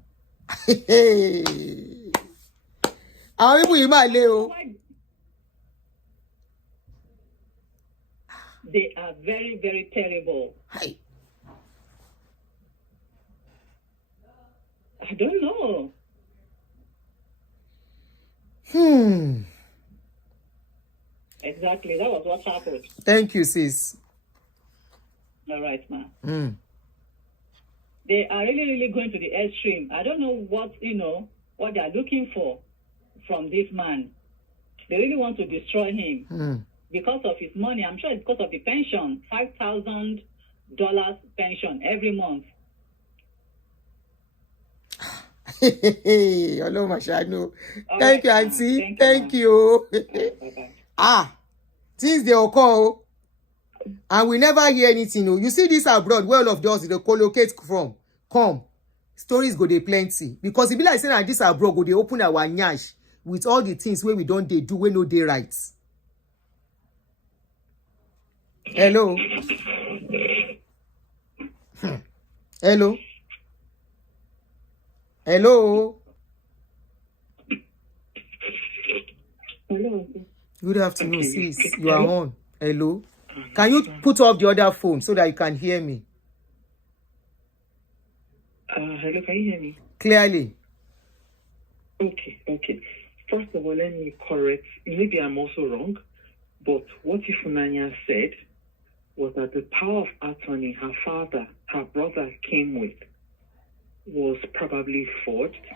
They are very, very terrible. Hi. I don't know. Exactly. That was what happened. Thank you, sis. All right, ma'am. They are really, really going to the extreme. I don't know what they are looking for from this man. They really want to destroy him because of his money. I'm sure it's because of the pension, $5,000 pension every month. Hello, Mashano. Thank you, Auntie. Thank you. Things they occur, and we never hear anything. You see this abroad, where all of those they collocate from, stories go dey plenty because it be like saying that this abroad go dey open our nyash with all the things where we don't they do, we no dey right. Hello. Hello? Hello? Hello. Good afternoon, sis. You are on. Hello? Can you put off the other phone so that you can hear me? Hello, can you hear me? Clearly. Okay. First of all, let me correct. Maybe I'm also wrong, but what Ifunanya'S said was that the power of attorney her brother came with was probably forged,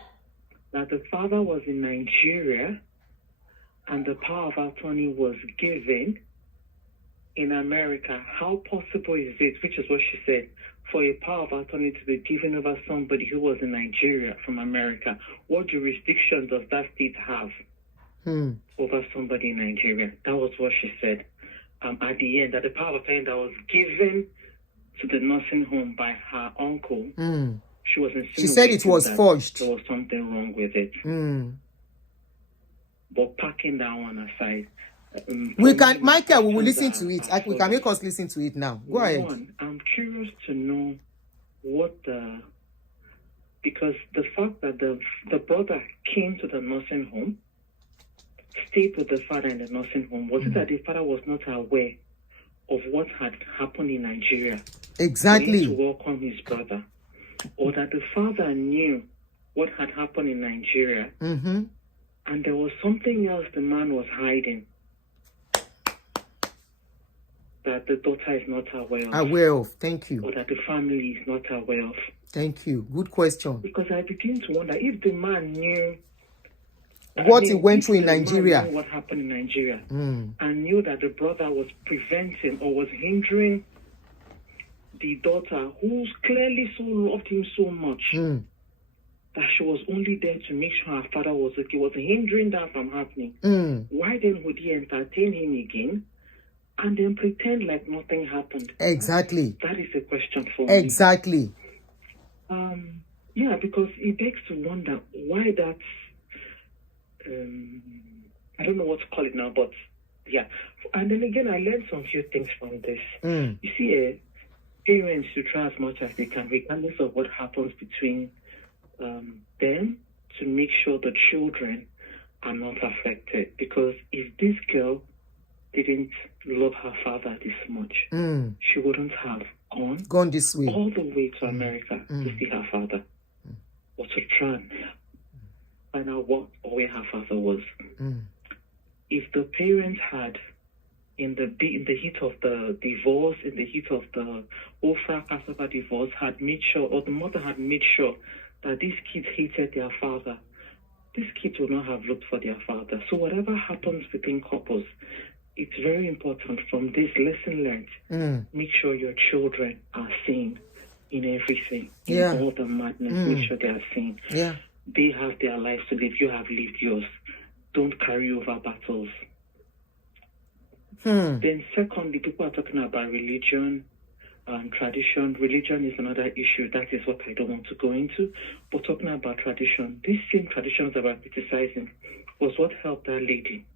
that the father was in Nigeria and the power of attorney was given in America. How possible is it, which is what she said, for a power of attorney to be given over somebody who was in Nigeria from America? What jurisdiction does that state have over somebody in Nigeria? That was what she said. At the end, that the power of attorney that was given to the nursing home by her uncle, she was insinuating she said it was forged. There was something wrong with it. But packing that one aside, we can, Michael, we will listen to it. We can make us listen to it now. Go ahead. I'm curious to know because the fact that the brother came to the nursing home, stayed with the father in the nursing home, was it that the father was not aware of what had happened in Nigeria? Exactly. To welcome his brother, or that the father knew what had happened in Nigeria, and there was something else the man was hiding that the daughter is not aware of. Thank you. Or that the family is not aware of. Thank you. Good question. Because I begin to wonder if the man knew what he went through in Nigeria, knew what happened in Nigeria, and knew that the brother was preventing or was hindering the daughter, who clearly so loved him so much, that she was only there to make sure her father was okay, was hindering that from happening. Why then would he entertain him again and then pretend like nothing happened? Exactly. That is a question for me. Exactly. Yeah, because it begs to wonder why that's I don't know what to call it now, but yeah. And then again, I learned some few things from this. You see, parents should try as much as they can, regardless of what happens between them, to make sure the children are not affected. Because if this girl didn't love her father this much, she wouldn't have gone this way, all the way to America to see her father, or to try and find out what or where her father was. If the parents had, in the heat of the divorce, in the heat of the whole fracas over divorce, had made sure, or the mother had made sure, that these kids hated their father, these kids would not have looked for their father. So whatever happens within couples, it's very important from this lesson learned. Make sure your children are seen in everything, in all the madness. Make sure they are seen. They have their lives to live. You have lived yours. Don't carry over battles. Then secondly, people are talking about religion and tradition. Religion is another issue. That is what I don't want to go into. But talking about tradition, these same traditions that we're criticizing was what helped that lady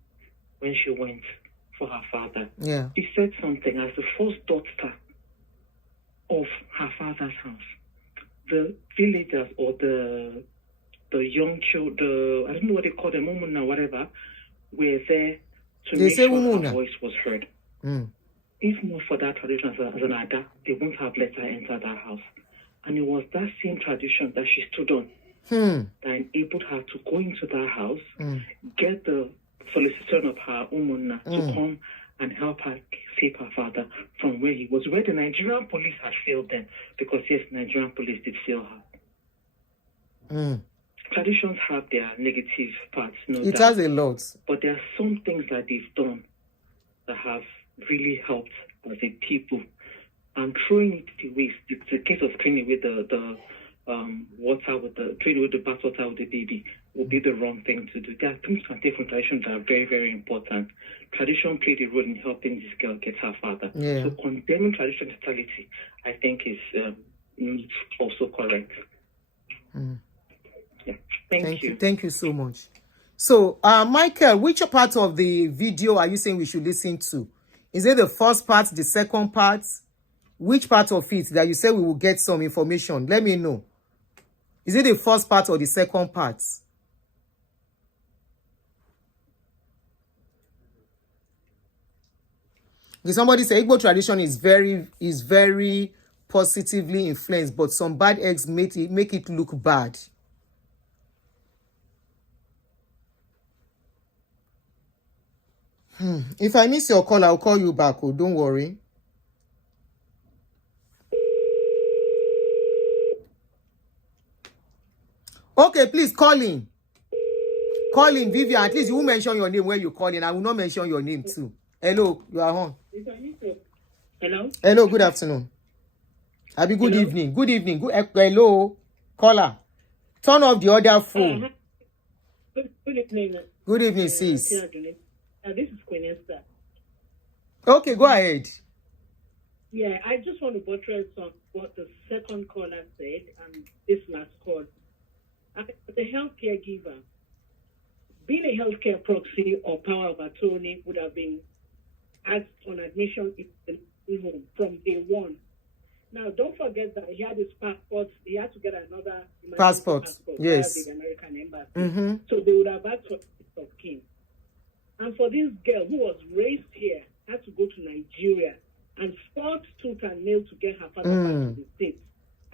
when she went for her father. She said something as the first daughter of her father's house. The villagers or the young children, I don't know what they call them, women or whatever, were there to make sure her voice was heard. If not for that tradition as an ada, they wouldn't have let her enter that house. And it was that same tradition that she stood on that enabled her to go into that house, get the solicitation of her umuna to come and help her save her father from where he was, where the Nigerian police had failed them, because yes, Nigerian police did fail her. Traditions have their negative parts, no doubt. It has a lot. But there are some things that they've done that have really helped as a people. And throwing it away, it's a case of throwing away the water with the bath water with the baby will be the wrong thing to do. There are things from different traditions that are very, very important. Tradition played a role in helping this girl get her father. So condemning tradition totality, I think, is also correct. Thank you. Thank you so much. So, Michael, which part of the video are you saying we should listen to? Is it the first part, the second part? which part of it that you say we will get some information? Let me know. Is it the first part or the second part? Somebody say Igbo tradition is very positively influenced, but some bad eggs make it look bad. If I miss your call, I'll call you back. Oh, don't worry. Okay, please call in. Call in, Vivian. At least you will mention your name when you call in. I will not mention your name too. Hello, you are on. Hello? Hello, good afternoon. Abi, good evening. Good evening. Hello, caller. Turn off the other phone. Good evening. Good evening, sis. This is Queen Esther. Okay, go ahead. Yeah, I just want to buttress on what the second caller said and this last call. The healthcare giver, being a healthcare proxy or power of attorney would have been asked on admission even from day one. Now, don't forget that he had his passport. He had to get another passport. Yes. Via the American embassy. So they would have asked for the of kin. And for this girl who was raised here, had to go to Nigeria and fought tooth and nail to get her father back to the States.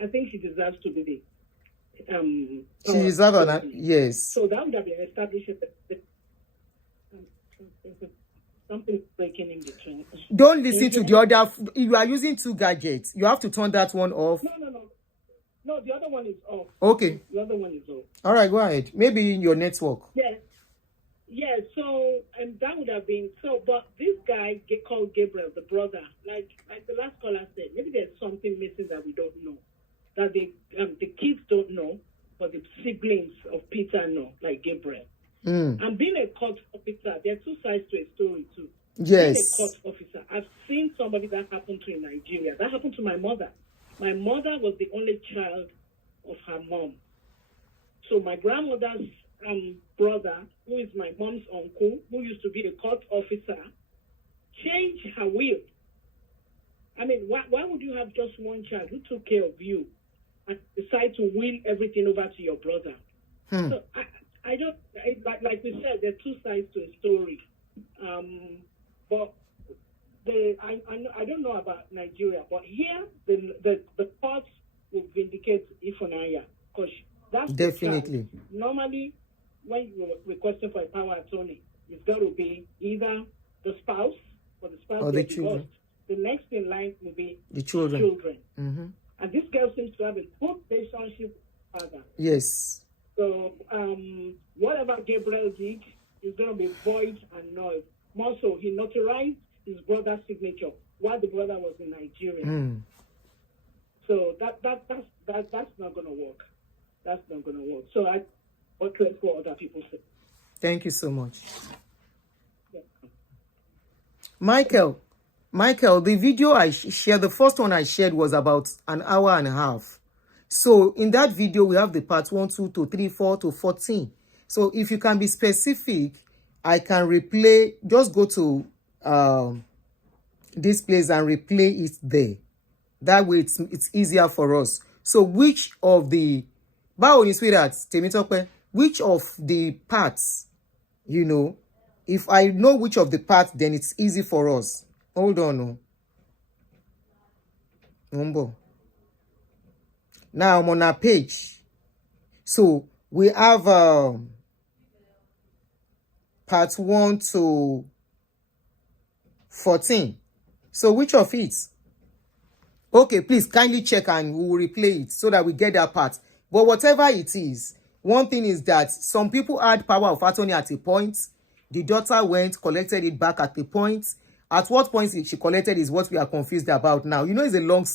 I think she deserves to be the she deserves that. Yes. So that would have been established. Something breaking in between. Don't listen to the other. You are using two gadgets. You have to turn that one off. No, the other one is off. Okay. The other one is off. All right, go ahead. Maybe in your network. Yeah. So that would have been so. But this guy called Gabriel, the brother, like the last caller said, maybe there's something missing that we don't know, that the kids don't know, but the siblings of Peter know, like Gabriel. And being a court officer, there are two sides to a story too. Yes. Being a court officer, I've seen somebody that happened to in Nigeria. That happened to my mother. My mother was the only child of her mom. So my grandmother's brother, who is my mom's uncle, who used to be a court officer, changed her will. I mean, why would you have just one child who took care of you and decide to will everything over to your brother? So I don't, like we said, there are two sides to a story. But I don't know about Nigeria, but here the courts will vindicate Ifunanya, because that's definitely. Normally, when you're requesting for a power attorney, it's got to be either the spouse or the spouse or the children. Divorced. The next in line will be the children. And this girl seems to have a good relationship with her father. Yes. So whatever Gabriel did is going to be void and null. More so, he notarized his brother's signature while the brother was in Nigeria. So that's not going to work. That's not going to work. So I want to let what other people say. Thank you so much. Yeah. Michael, the video I shared, the first one I shared was about an hour and a half. So in that video, we have the part 1, 2 to 3, 4 to 14. So if you can be specific, I can replay. Just go to this place and replay it there. That way, it's easier for us. So which of the which of the parts, you know, if I know which of the parts, then it's easy for us. Hold on. Now I'm on our page. So we have part 1 to 14. So which of it? Okay, please kindly check and we will replay it so that we get that part. But whatever it is, one thing is that some people had power of attorney at a point. The daughter went, collected it back at the point. At what point she collected is what we are confused about now. You know, it's a long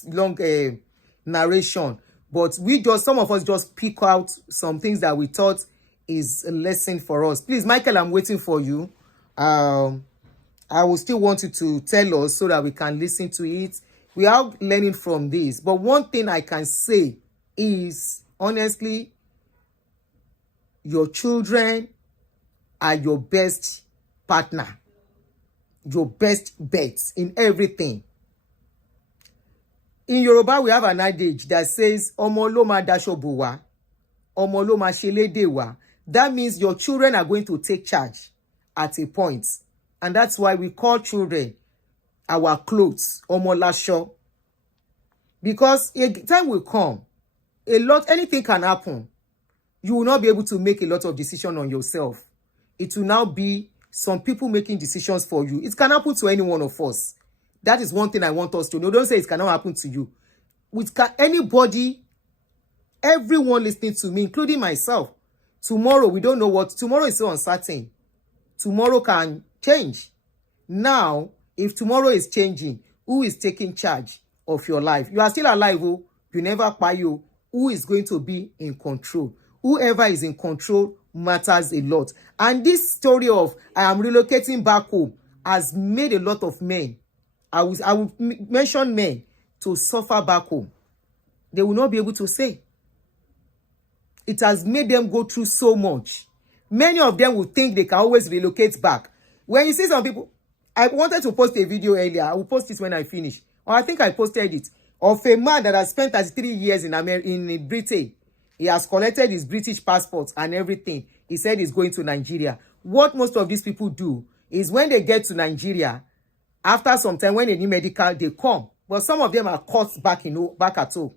narration. But some of us just pick out some things that we thought is a lesson for us. Please, Michael, I'm waiting for you. I will still want you to tell us so that we can listen to it. We are learning from this. But one thing I can say is, honestly, your children are your best partner, your best bets in everything. In Yoruba, we have an adage that says, Omo lo ma dasho bo wa, Omo lo ma shelede wa. That means your children are going to take charge at a point. And that's why we call children our clothes, Omo lasho. Because a time will come, anything can happen. You will not be able to make a lot of decisions on yourself. It will now be some people making decisions for you. It can happen to any one of us. That is one thing I want us to know. Don't say it cannot happen to you. Anybody, everyone listening to me, including myself, tomorrow, we don't know what. Tomorrow is so uncertain. Tomorrow can change. Now, if tomorrow is changing, who is taking charge of your life? You are still alive. Oh, you never buy you. Who is going to be in control? Whoever is in control matters a lot. And this story of I am relocating back home has made a lot of men, I will mention men, to suffer back home. They will not be able to say. It has made them go through so much. Many of them will think they can always relocate back. When you see some people, I wanted to post a video earlier. I will post it when I finish. Or I think I posted it. Of a man that has spent 33 years in Britain. He has collected his British passport and everything. He said he's going to Nigeria. What most of these people do is when they get to Nigeria, after some time, when they need medical, they come. But some of them are caught back at home.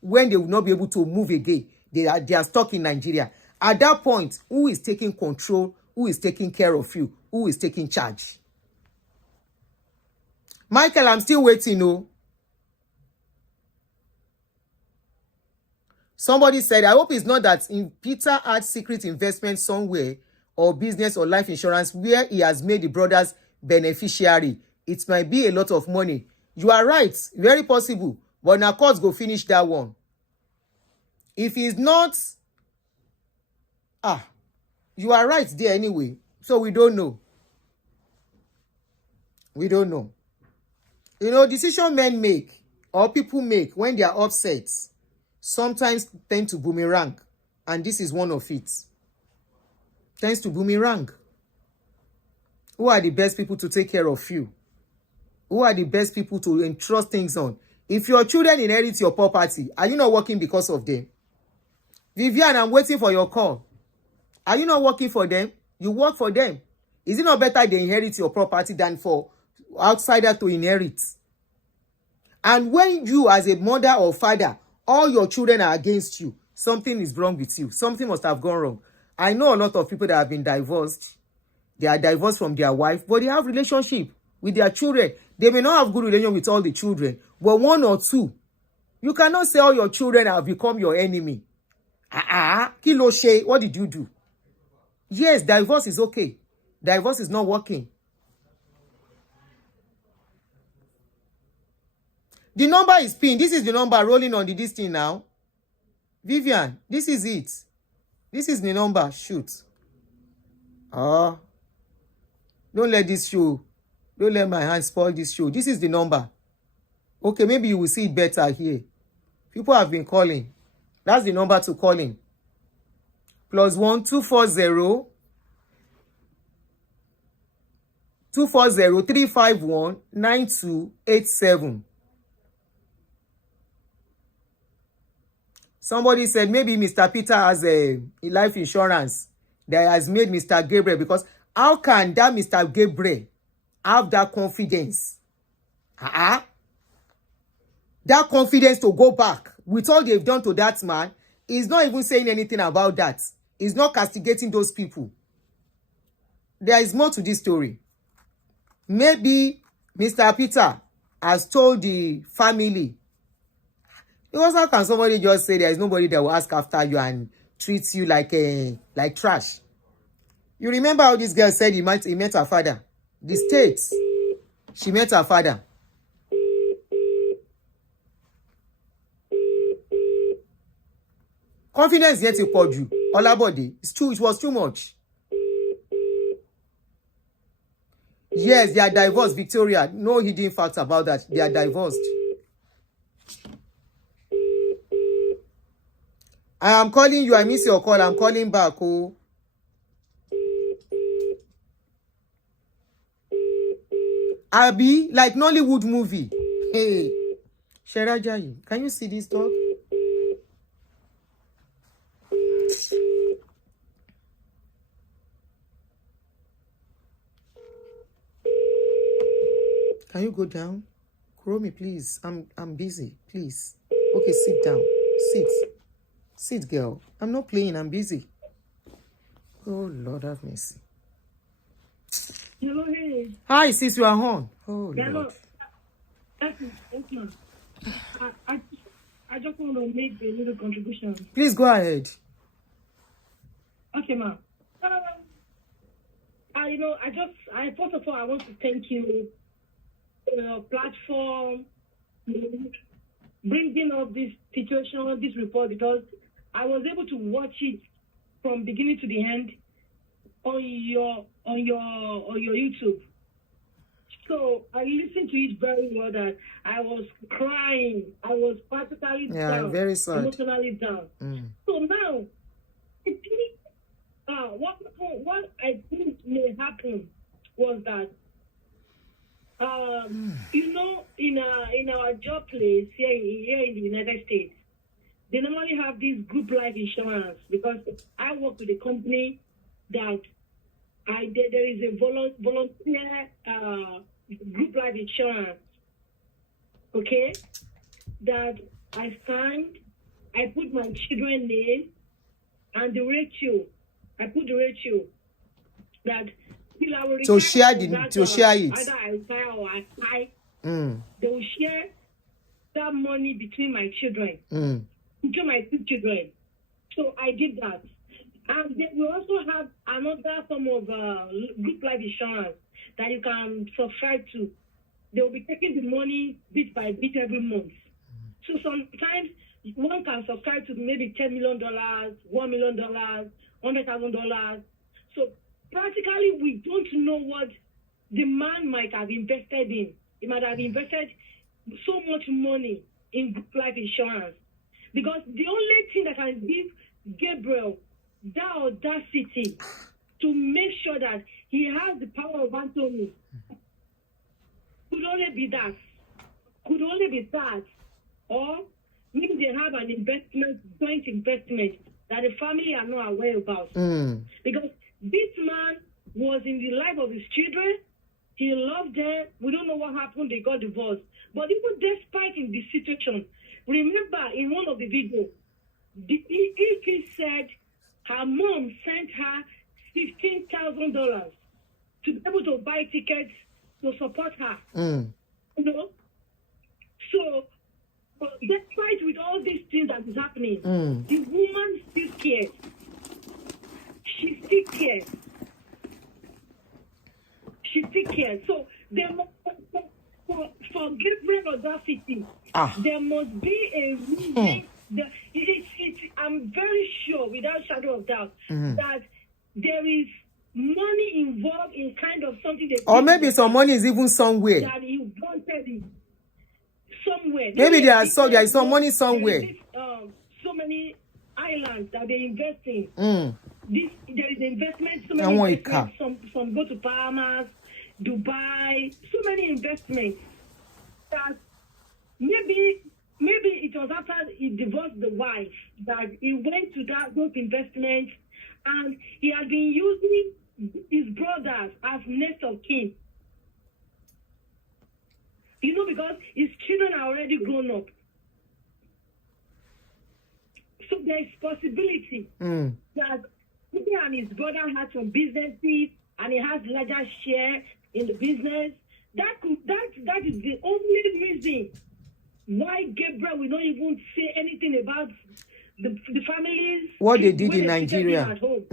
When they will not be able to move again, they are stuck in Nigeria. At that point, who is taking control? Who is taking care of you? Who is taking charge? Michael, I'm still waiting, oh. Somebody said, I hope it's not that Peter had secret investment somewhere or business or life insurance where he has made the brothers beneficiary. It might be a lot of money. You are right. Very possible. But now courts go finish that one. If he's not, you are right there anyway. So we don't know. We don't know. You know, decision men make or people make when they are upset sometimes tend to boomerang. And this is one of it. Tends to boomerang. Who are the best people to take care of you? Who are the best people to entrust things on? If your children inherit your property, are you not working because of them? Vivian, I'm waiting for your call. Are you not working for them? You work for them. Is it not better they inherit your property than for outsider to inherit? And when you as a mother or father, all your children are against you, something is wrong with you. Something must have gone wrong. I know a lot of people that have been divorced. They are divorced from their wife, but they have relationship with their children. They may not have good relation with all the children, but one or two. You cannot say all your children have become your enemy. Kí ló ṣe? What did you do? Yes, divorce is okay. Divorce is not working. The number is pinned. This is the number rolling on this thing now. Vivian, this is it. This is the number. Shoot. Don't let this show. Don't let my hand spoil this show. This is the number. Okay, maybe you will see it better here. People have been calling. That's the number to call in. +1 240 351 9287. Somebody said maybe Mr. Peter has a life insurance that has made Mr. Gabriel, because how can that Mr. Gabriel have that confidence? That confidence to go back with all they've done to that man. He's not even saying anything about that. He's not castigating those people. There is more to this story. Maybe Mr. Peter has told the family. Because how can somebody just say there is nobody that will ask after you and treat you like trash? You remember how this girl said he met her father? The States. She met her father. Confidence yet to put you. Olabode. It was too much. Yes, they are divorced, Victoria. No hidden facts about that. They are divorced. I am calling you. I miss your call. I'm calling back. Oh. Abi, like Nollywood movie. Hey. Sherajayi, can you see this dog? Can you go down? Kuromi, please. I'm busy. Please. Okay, sit down. Sit, girl. I'm not playing. I'm busy. Oh, Lord have mercy. Hello, hey. Hi, sis, you are on. Oh, Yeah, Lord. I just want to make a little contribution. Please go ahead. Okay, ma'am. First of all, I want to thank you for your platform, bringing up this situation, this report, because I was able to watch it from beginning to the end on your YouTube. So I listened to it very well. That I was crying. I was practically down, very sad. Emotionally down. So now, what I think may happen was that, in our job place here in the United States, they normally have this group life insurance, because I work with a company that there is a volunteer group life insurance, okay, that I signed. I put my children's name and the ratio. I put the ratio that till I will retire, to share it. Either I retire or I die, they will share that money between my children, between my 2 children. So I did that. And then we also have another form of group life insurance that you can subscribe to. They will be taking the money bit by bit every month. So sometimes one can subscribe to maybe $10 million, $1 million, $100,000. So practically, we don't know what the man might have invested in. He might have invested so much money in group life insurance, because the only thing that can give Gabriel that audacity to make sure that he has the power of Anthony could only be that, or maybe they have an joint investment that the family are not aware about. Because this man was in the life of his children. He loved them. We don't know what happened. They got divorced. But even despite in this situation, remember in one of the videos, he said her mom sent her $15,000 to be able to buy tickets to support her. You know? So, despite with all these things that is happening, the woman still cares. She still cares. So, for Gabriel audacity, there must be a reason. I'm very sure, without shadow of doubt, that there is money involved in kind of something that, or maybe some money is even somewhere. That he wanted it somewhere. Maybe there is some money somewhere. So many islands that they invest in. There is investment. So many investments. Some go to Bahamas, Dubai. So many investments that maybe it was after he divorced the wife that he went to those investments, and he had been using his brothers as next of kin. You know, because his children are already grown up. So there is possibility that he and his brother had some businesses and he has larger share in the business. That is the only reason why Gabriel will not even say anything about the families. What they did in Nigeria. At home.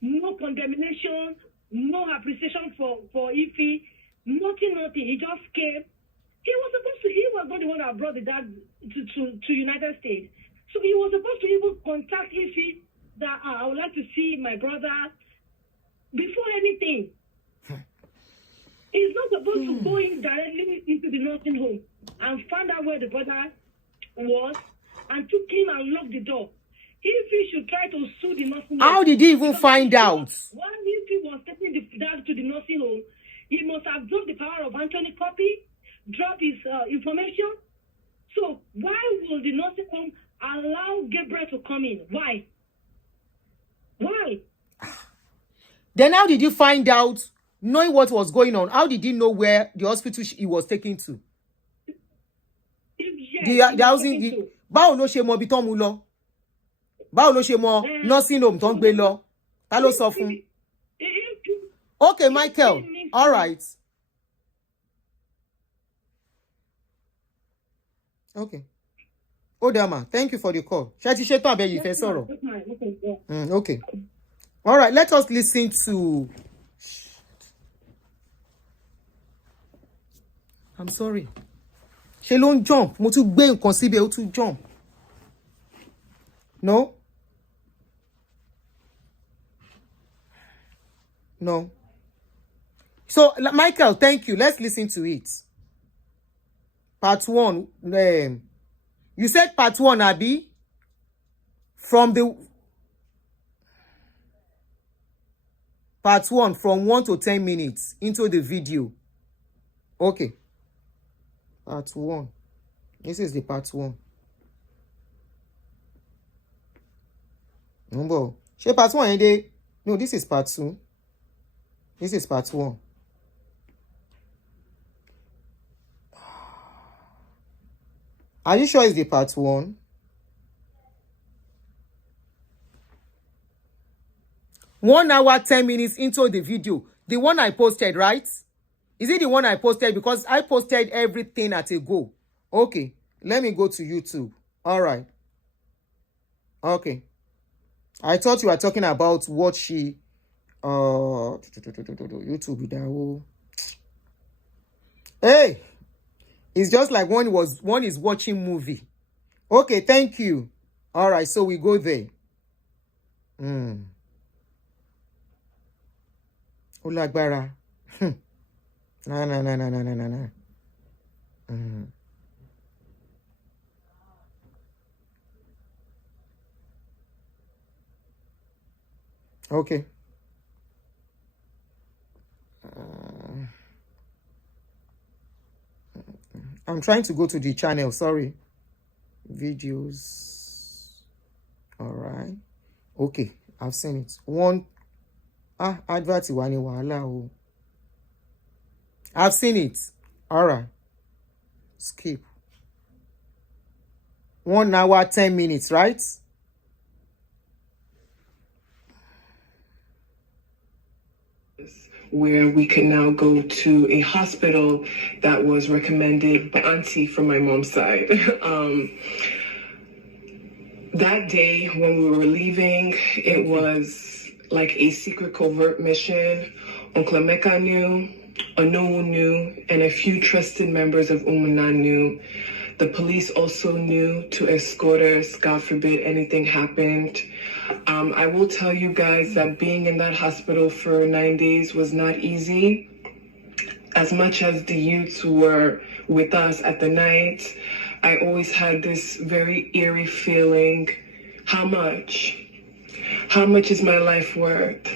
No condemnation, no appreciation for Ife, nothing. He just came. He was not the one that brought the dad to United States. So he was supposed to even contact Ife that I would like to see my brother before anything. He's not supposed to go in directly into the nursing home and find out where the brother was and took him and locked the door. If he should try to sue the nursing home. How did he even find out? If he was taking the dad to the nursing home, he must have dropped the power of Anthony copy, dropped his information. So why will the nursing home allow Gabriel to come in? Why? Why? Then how did you find out, knowing what was going on? How did you know where the hospital he was taken to? The housing. Báwo ló ṣe mọ ibi tọ́n mú lọ? Báwo ló ṣe mọ nursing home tọ́n gbé lọ? Ta ló sọ fún? Okay, Michael. All right. Okay. Odama, thank you for the call. Ṣé ti ṣetán àbí ẹ̀yin fẹ́ sọ̀rọ̀? Okay. All right, let us listen to... I'm sorry. Ṣé ló ń jump? Mo tún gbé nǹkan síbẹ̀, ó tún jump. No? No. So, Michael, thank you. Let's listen to it. Part 1. You said part 1, Abi? From the... Part 1, from 1 to 10 minutes into the video. Okay. Part 1. This is the part 1. Number. Ṣé part 1 yẹn? No, this is part 2. This is part 1. Are you sure it's the part 1? One hour, 10 minutes into the video. The one I posted, right? Is it the one I posted? Because I posted everything at a go. Okay. Let me go to YouTube. All right. Okay. I thought you were talking about what she... YouTube video. Hey! It's just like one is watching movie. Okay, thank you. All right, so we go there. Olagbara. No. Okay. I'm trying to go to the channel. Sorry. Videos. All right. Okay. I've seen it. One. Advert wani wahala o. I've seen it. All right. Skip. 1 hour, 10 minutes, right? Where we can now go to a hospital that was recommended by Auntie from my mom's side. That day when we were leaving, it was like a secret covert mission. Uncle Emeka knew, Onowu knew, and a few trusted members of Umuna knew. The police also knew to escort us, God forbid anything happened. I will tell you guys that being in that hospital for 9 days was not easy. As much as the youths were with us at the night, I always had this very eerie feeling. How much? How much is my life worth?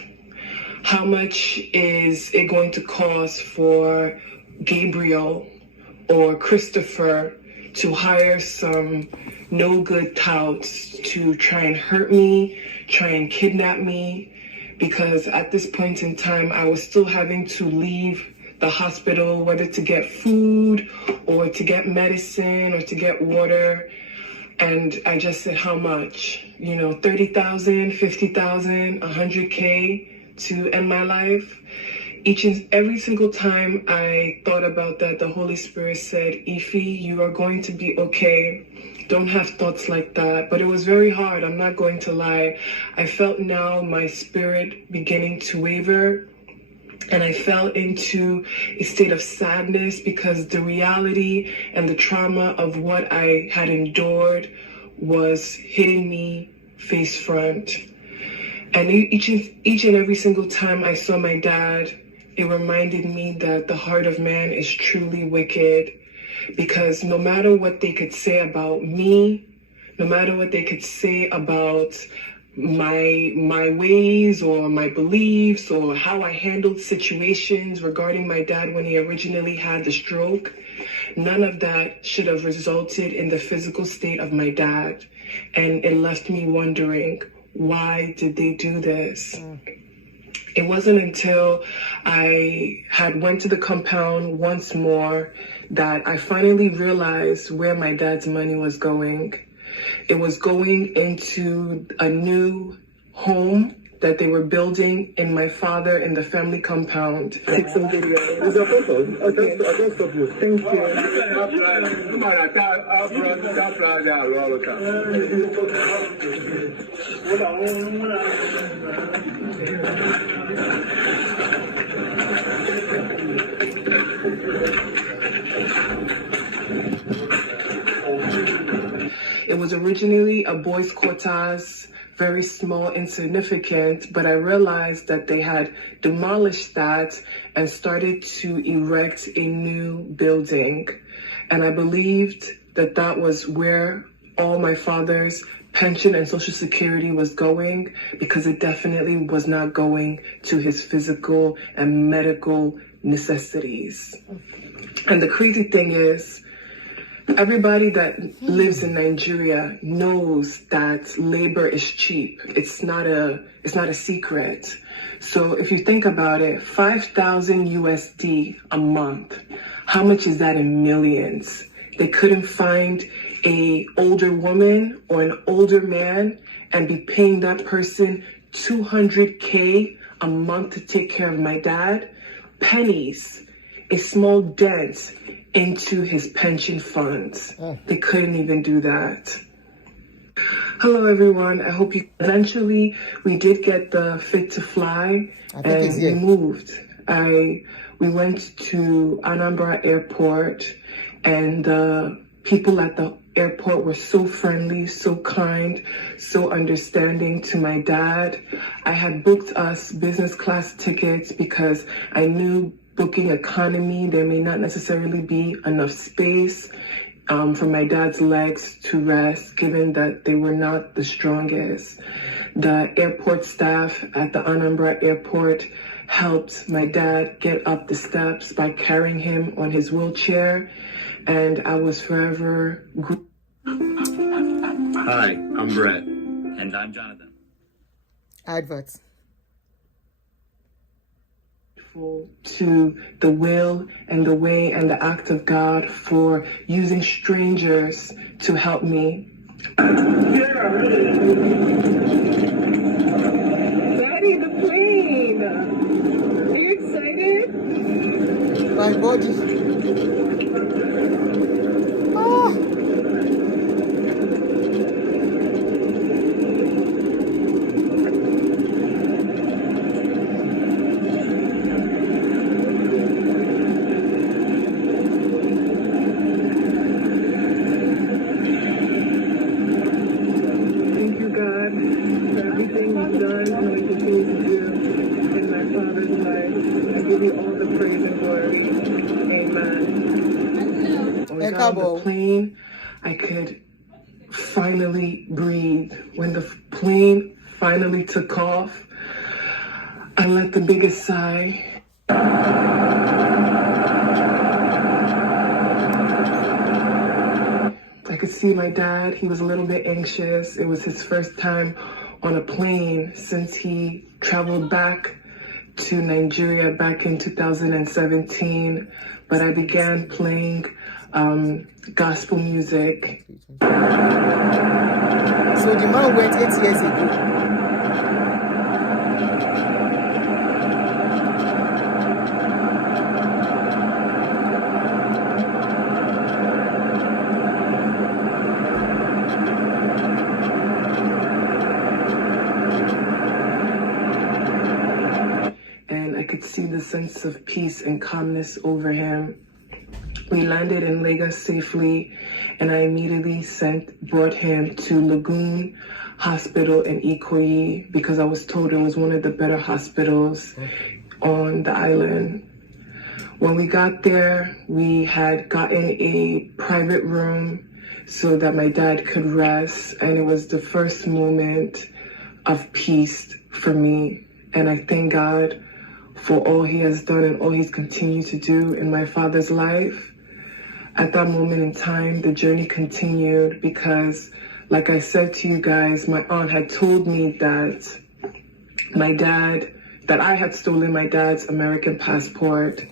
How much is it going to cost for Gabriel or Christopher to hire some no-good touts to try and hurt me, try and kidnap me? Because at this point in time, I was still having to leave the hospital, whether to get food or to get medicine or to get water. And I just said, how much? 30,000, 50,000, 100K to end my life. Each and every single time I thought about that, the Holy Spirit said, Ifi, you are going to be okay. Don't have thoughts like that. But it was very hard. I'm not going to lie. I felt now my spirit beginning to waver. And I fell into a state of sadness because the reality and the trauma of what I had endured was hitting me face front. And each and every single time I saw my dad, it reminded me that the heart of man is truly wicked. Because no matter what they could say about me, no matter what they could say about my ways or my beliefs or how I handled situations regarding my dad when he originally had the stroke, None of that should have resulted in the physical state of my dad. And it left me wondering, why did they do this? It wasn't until I had went to the compound once more that I finally realized where my dad's money was going. It was going into a new home that they were building in my father in the family compound. Take some video. Is that photo? Okay. I can stop you. Thank you. It was originally a boys' quarters, very small, insignificant, but I realized that they had demolished that and started to erect a new building. And I believed that that was where all my father's pension and Social Security was going, because it definitely was not going to his physical and medical necessities. And the crazy thing is, everybody that lives in Nigeria knows that labor is cheap. It's not a secret. So if you think about it, 5,000 USD a month, how much is that in millions? They couldn't find an older woman or an older man and be paying that person $200K a month to take care of my dad. Pennies, a small dent into his pension funds. They couldn't even do that. Hello everyone, I hope you eventually we did get the fit to fly and we moved. We went to Anambra Airport, and the people at the airport were so friendly, so kind, so understanding to my dad. I had booked us business class tickets because I knew booking economy, there may not necessarily be enough space for my dad's legs to rest, given that they were not the strongest. The airport staff at the Anambra Airport helped my dad get up the steps by carrying him on his wheelchair, and I was forever grateful. Hi, I'm Brett. And I'm Jonathan. Adverts. To the will and the way and the act of God for using strangers to help me. Daddy, the plane! Are you excited? My body. On the plane, I could finally breathe. When the plane finally took off, I let the biggest sigh. I could see my dad. He was a little bit anxious. It was his first time on a plane since he traveled back to Nigeria back in 2017. But I began playing gospel music. So the man went 8 years ago. And I could see the sense of peace and calmness over him. We landed in Lagos safely, and I immediately brought him to Lagoon Hospital in Ikoyi because I was told it was one of the better hospitals on the island. When we got there, we had gotten a private room so that my dad could rest, and it was the first moment of peace for me. And I thank God for all he has done and all he's continued to do in my father's life. At that moment in time, the journey continued because, like I said to you guys, my aunt had told me that I had stolen my dad's American passport.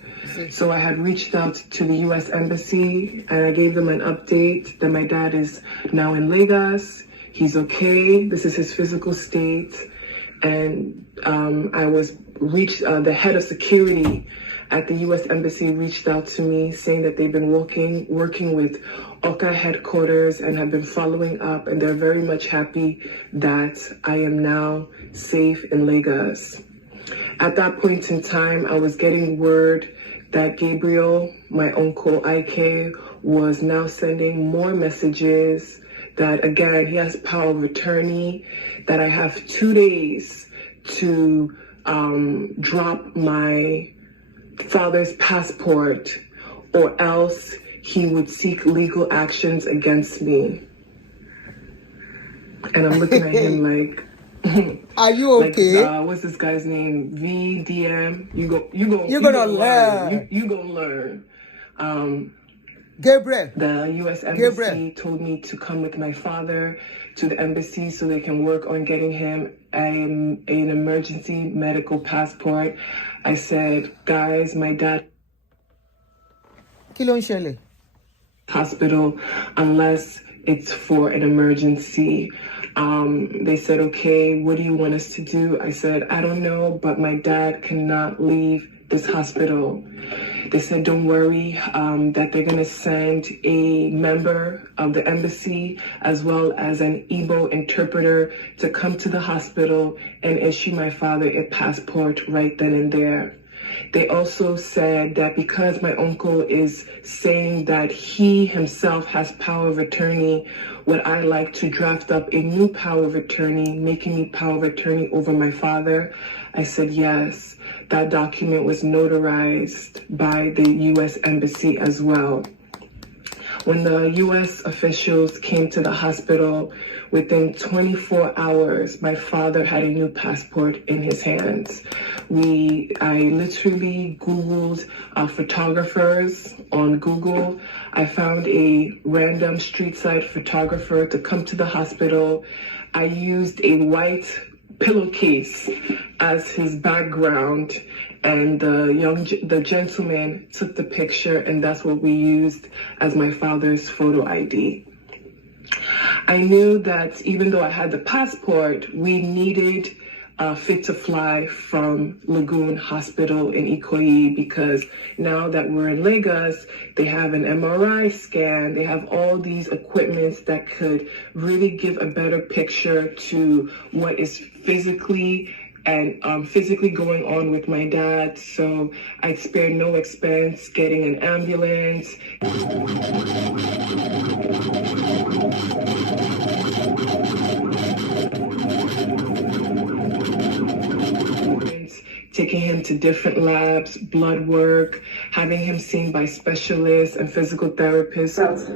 So I had reached out to the U.S. Embassy and I gave them an update that my dad is now in Lagos. He's okay. This is his physical state. And the head of security at the U.S. Embassy reached out to me saying that they've been working with OCA headquarters and have been following up, and they're very much happy that I am now safe in Lagos. At that point in time, I was getting word that Gabriel, my uncle IK, was now sending more messages that, again, he has power of attorney, that I have 2 days to drop my father's passport or else he would seek legal actions against me. And I'm looking at him like, are you okay? Like, what's this guy's name? VDM. You're gonna learn. You gonna learn. Gabriel. The U.S. Embassy told me to come with my father to the embassy so they can work on getting him an emergency medical passport. I said, guys, my dad hospital unless it's for an emergency. They said, okay, what do you want us to do? I said, I don't know, but my dad cannot leave this hospital. They said, don't worry, that they're going to send a member of the embassy as well as an Igbo interpreter to come to the hospital and issue my father a passport right then and there. They also said that because my uncle is saying that he himself has power of attorney, would I like to draft up a new power of attorney, making me power of attorney over my father? I said yes. That document was notarized by the U.S. Embassy as well. When the U.S. officials came to the hospital, within 24 hours, my father had a new passport in his hands. I literally Googled photographers on Google. I found a random street side photographer to come to the hospital. I used a white pillowcase as his background, and the gentleman took the picture, and that's what we used as my father's photo ID. I knew that even though I had the passport, we needed fit to fly from Lagoon Hospital in Ikoyi, because now that we're in Lagos, they have an MRI scan, they have all these equipments that could really give a better picture to what is physically going on with my dad. So I spared no expense getting an ambulance. Taking him to different labs, blood work, having him seen by specialists and physical therapists.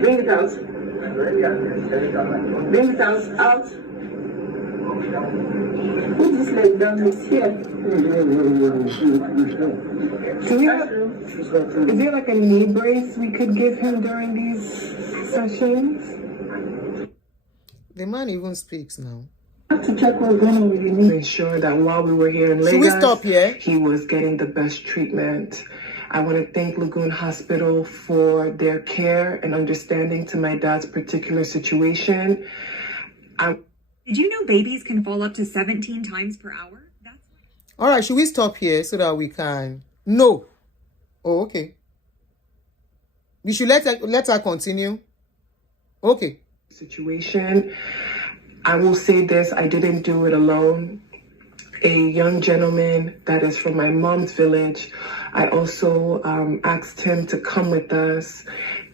Bring it out. Bring it out. Put this leg down, it's here. Is there like a knee brace we could give him during these sessions? The man even speaks now. To check what's going on with your knee. Ensure that while we were here in Lagos, should we stop here? He was getting the best treatment. I want to thank Lagoon Hospital for their care and understanding to my dad's particular situation. Did you know babies can fall up to 17 times per hour? All right, should we stop here so that we can? No. Oh, okay. We should let her continue. Okay. Situation. I will say this, I didn't do it alone. A young gentleman that is from my mom's village, I also asked him to come with us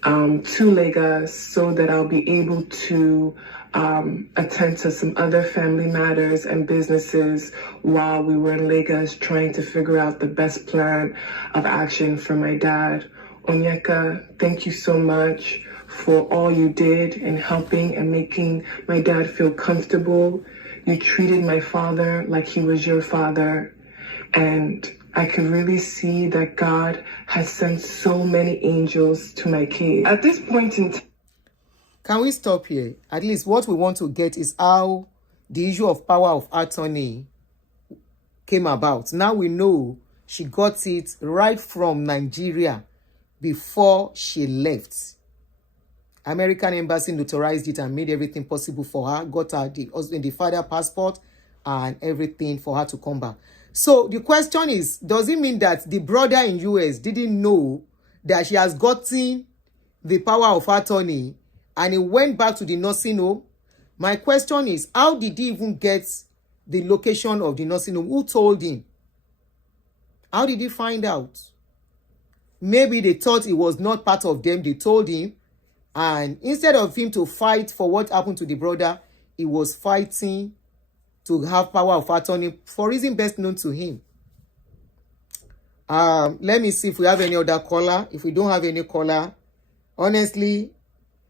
to Lagos so that I'll be able to attend to some other family matters and businesses while we were in Lagos trying to figure out the best plan of action for my dad. Onyeka, thank you so much for all you did in helping and making my dad feel comfortable You treated my father like he was your father. And I could really see that God has sent so many angels to my kid. At this point in time, can we stop here? At least what we want to get is how the issue of power of attorney came about. Now we know she got it right from Nigeria before she left. American embassy notarized it and made everything possible for her, got her the father passport and everything for her to come back. So the question is, does it mean that the brother in US didn't know that she has gotten the power of attorney and he went back to the nursing home? My question is, how did he even get the location of the nursing home? Who told him? How did he find out? Maybe they thought it was not part of them. They told him. And instead of him to fight for what happened to the brother, he was fighting to have power of attorney for reason best known to him. Let me see if we have any other caller. If we don't have any caller, honestly,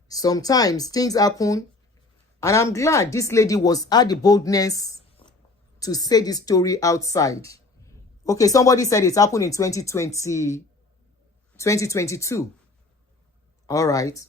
sometimes things happen. And I'm glad this lady had the boldness to say this story outside. Okay, somebody said it happened in 2022. All right.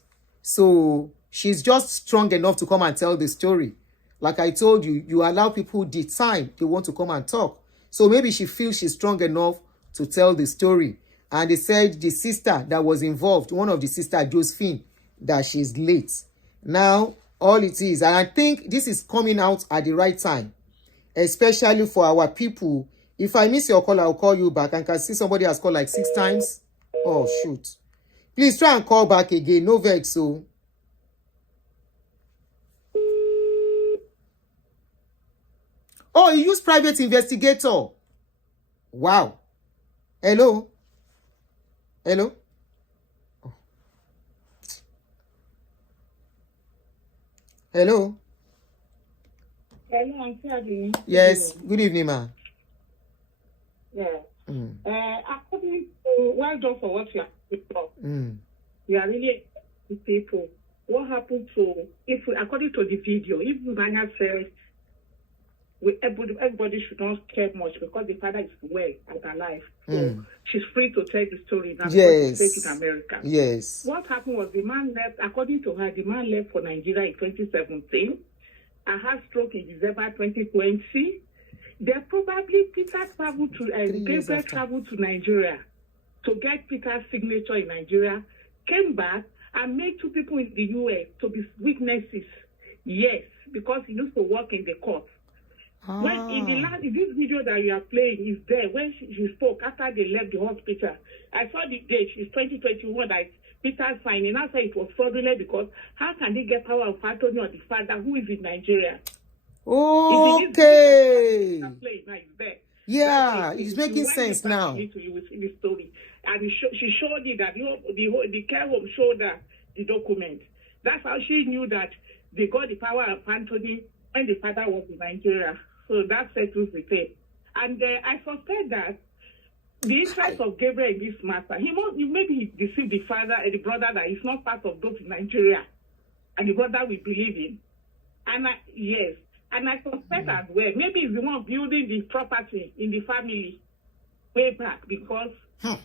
So she's just strong enough to come and tell the story. Like I told you, you allow people the time they want to come and talk. So maybe she feels she's strong enough to tell the story. And they said the sister that was involved, one of the sister, Josephine, that she's late. Now, all it is, and I think this is coming out at the right time, especially for our people. If I miss your call, I'll call you back. And can see somebody has called like 6 times. Oh, shoot. Please try and call back again. No vex, so. Oh, you use private investigator. Wow. Hello? Hello? Oh. Hello? Hello, I'm sorry. Yes. Good evening, ma. Yeah. According to, well done for what you are doing. You are really people. What happened to, according to the video, if Ifunanya says, everybody should not care much because the father is well and alive. So she's free to tell the story now because she's in America. Yes. What happened was the man left, according to her, the man left for Nigeria in 2017. I had stroke in December 2020. They probably Peter traveled to Gabriel traveled to Nigeria to get Peter's signature in Nigeria, came back and made 2 people in the US to be witnesses. Yes, because he used to work in the court. When in this video that you are playing is there when she spoke after they left the hospital. I saw the date. It's 2021 that Peter signed, and I said it was fraudulent because how can they get power of attorney on the father who is in Nigeria? Okay. Yeah, it's making sense now. You will see the story, and she showed you that the care home showed her the document. That's how she knew that they got the power of attorney when the father was in Nigeria. So that settles the thing. And I suspect that the interest of Gabriel in this matter, maybe he deceived the father and the brother that he's not part of those in Nigeria, and the brother will believe him. And I suspect as well, maybe he's the one building the property in the family way back because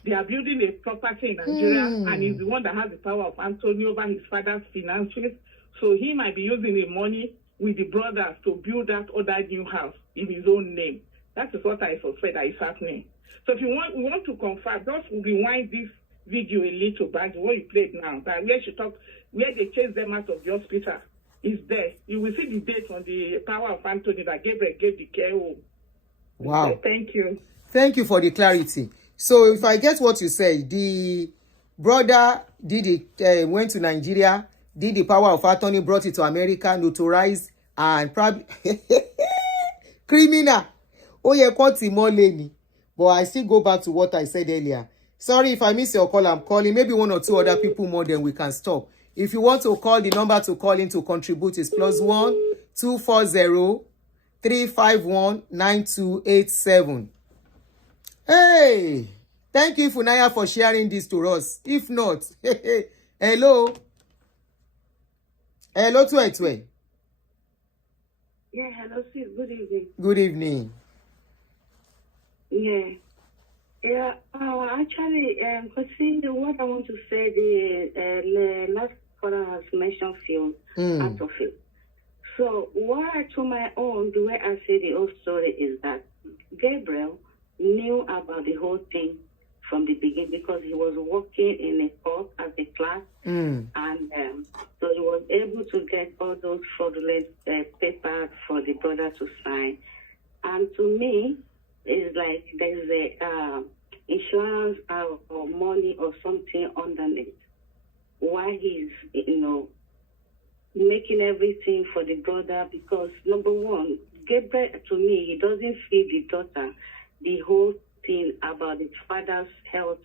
they are building a property in Nigeria, and he's the one that has the power of attorney over his father's finances. So he might be using the money with the brothers to build that other new house in his own name. That is what I suspect that is happening. So if you want to confirm, just rewind this video a little back, what you played now, that where they chased them out of the hospital is there. You will see the date on the power of Anthony that Gabriel gave the care home. Wow. So thank you. Thank you for the clarity. So if I get what you say, the brother went to Nigeria, did the power of attorney, brought it to America, notarized, and probably criminal. Oh yeah, but I still go back to what I said earlier. Sorry if I miss your call, I'm calling. Maybe 1 or 2 other people more, then we can stop. If you want to call, the number to call in to contribute is +1 240 351 9287. Hey, thank you, Ifunanya, for sharing this to us. If not, hello. Hello, 282. Yeah, hello, sis. Good evening. Good evening. Yeah. Yeah, actually, considering what I want to say, the last caller has mentioned few out of it. So, why to my own, the way I see the whole story is that Gabriel knew about the whole thing from the beginning because he was working in a court as a clerk, and so he was able to get all those fraudulent papers for the brother to sign. And to me, it's like there's a insurance or money or something underneath. Why he's, making everything for the brother, because number one, Gabriel, to me, he doesn't feed the daughter the whole thing about the father's health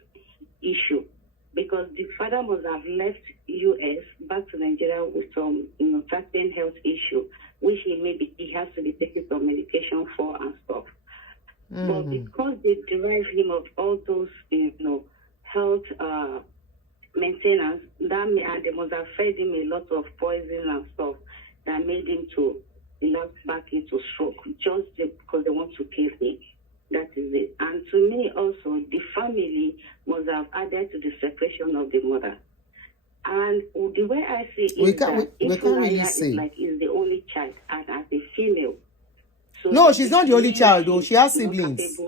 issue, because the father must have left US back to Nigeria with some, certain health issue, which he has to be taking some medication for and stuff. But because they derive him of all those, health maintenance, and they must have fed him a lot of poison and stuff that made him to lapse back into stroke just because they want to kill him. That is it. And to me also, the family must have added to the separation of the mother. And the way I see it, Ifunanya is the only child, and as a female. So no, she's not the only child, though. She has siblings.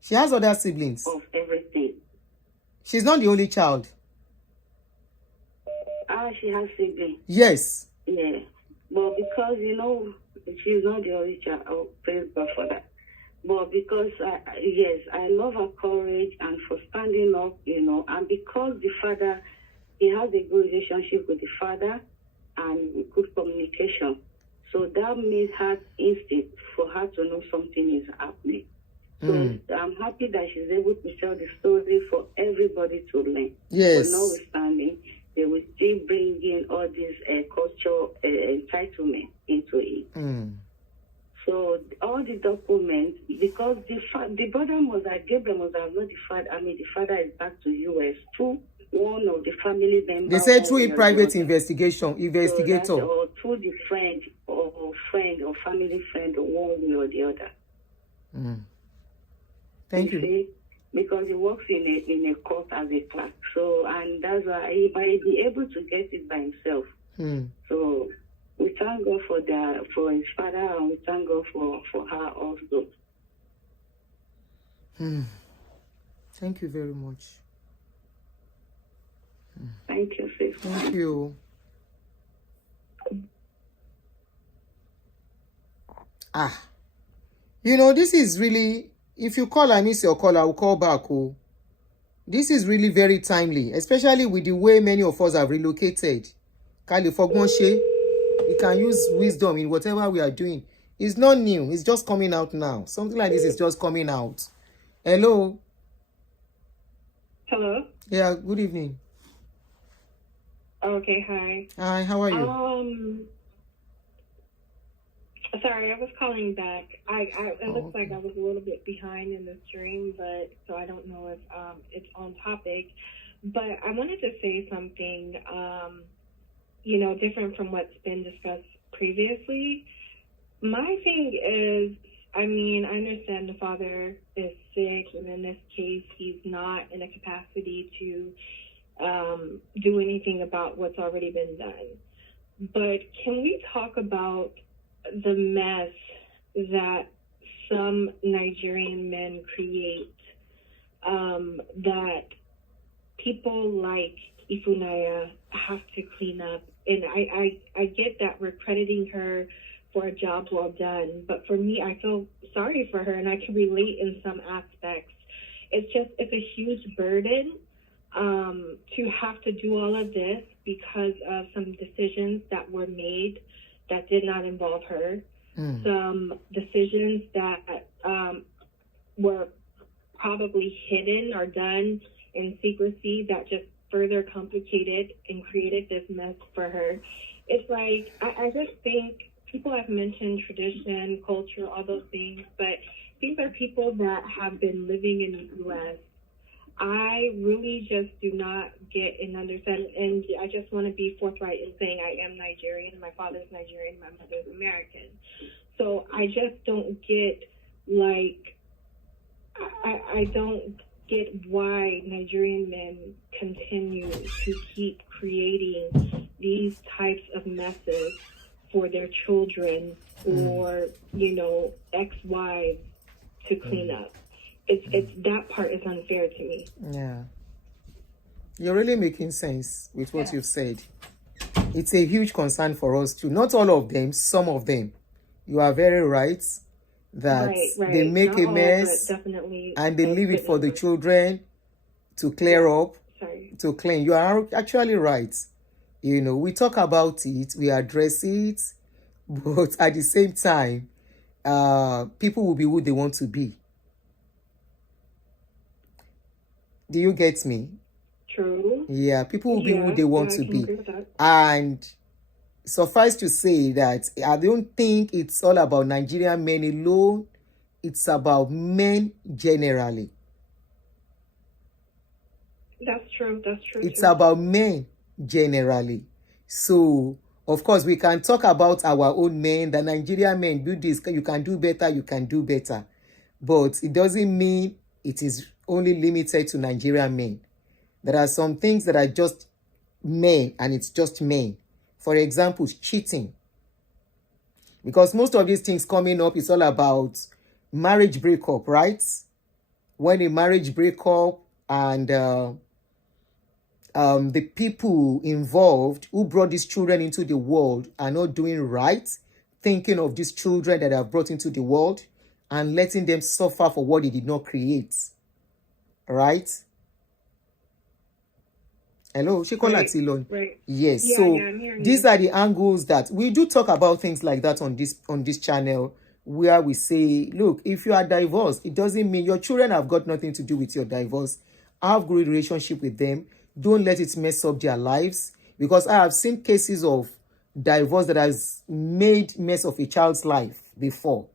She has other siblings. Of everything. She's not the only child. She has siblings. Yes. Yeah. But because, she's not the only child, I'll praise God for that. But because, I love her courage and for standing up, and because the father, he has a good relationship with the father and good communication. So that made her instinct for her to know something is happening. So I'm happy that she's able to tell the story for everybody to learn. Yes. But notwithstanding, they will still bring in all this cultural entitlement into it. So all the documents, because the brother must have, Gabriel must have not the father. The father is back to US through one of the family members. They say through a private investigator. So or through the friend or family friend, or one way or the other. Thank you. See? Because he works in a court as a clerk. So, and that's why he might be able to get it by himself. So we thank God for his father, and we thank God for her also. Thank you very much. Thank you, sis. Thank you. This is really, if you call, I miss your call, I will call back. This is really very timely, especially with the way many of us have relocated. We can use wisdom in whatever we are doing. It's not new. It's just coming out now. Something like this is just coming out. Hello? Hello? Yeah, good evening. Okay, hi. Hi, how are you? Sorry, I was calling back. It looks like I was a little bit behind in the stream, but so I don't know if it's on topic. But I wanted to say something, different from what's been discussed previously. My thing is, I understand the father is sick, and in this case, he's not in a capacity to do anything about what's already been done. But can we talk about the mess that some Nigerian men create, that people like Ifunanya have to clean up? And I get that we're crediting her for a job well done, but for me, I feel sorry for her, and I can relate in some aspects. It's a huge burden to have to do all of this because of some decisions that were made that did not involve her, some decisions that were probably hidden or done in secrecy that just further complicated and created this mess for her. It's like, I just think people have mentioned tradition, culture, all those things, but these are people that have been living in the U.S. I really just do not get an understanding, and I just want to be forthright in saying I am Nigerian. My father's Nigerian, my mother's American. So I just don't get, like, I don't get why Nigerian men continue to keep creating these types of messes for their children or, you know, ex-wives to clean up. It's that part is unfair to me. Yeah. You're really making sense with what you've said. It's a huge concern for us too. Not all of them, some of them. You are very right that they make a mess and they leave it for the children to clear up, to clean. You are actually right. You know, we talk about it, we address it, but at the same time, people will be who they want to be. Do you get me? True. Yeah, people will be who they want to be. And suffice to say that I don't think it's all about Nigerian men alone. It's about men generally. That's true. That's true. It's about men generally. So, of course, we can talk about our own men. The Nigerian men do this. You can do better. You can do better. But it doesn't mean it is only limited to Nigerian men. There are some things that are just men, and it's just men. For example, cheating. Because most of these things coming up is all about marriage breakup, right? When a marriage breakup and the people involved who brought these children into the world are not doing right, thinking of these children that have brought into the world and letting them suffer for what they did not create. Right? Hello, right. Yes. Yeah, So these you. are the angles that we do talk about things like that on this channel, where we say, look, if you are divorced, it doesn't mean your children have got nothing to do with your divorce. Have good relationship with them. Don't let it mess up their lives, because I have seen cases of divorce that has made mess of a child's life before,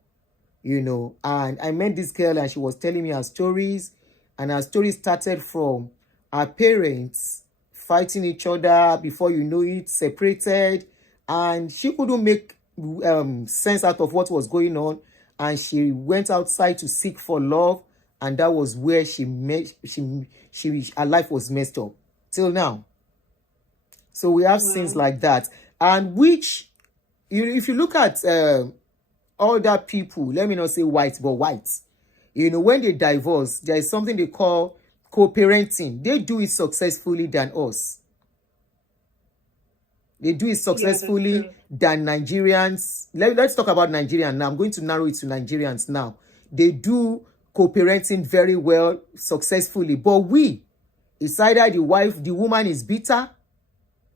you know. And I met this girl and she was telling me her stories, and her story started from her parents fighting each other, before you know it, separated, and she couldn't make sense out of what was going on, and she went outside to seek for love, and that was where her life was messed up till now. So we have things like that, and which if you look at other people, let me not say white, but white, you know, when they divorce, there is something they call co-parenting. They do it successfully than us. They do it successfully than Nigerians. Let's talk about Nigerians now. I'm going to narrow it to Nigerians now. They do co-parenting very well, successfully. But it's either the woman is bitter.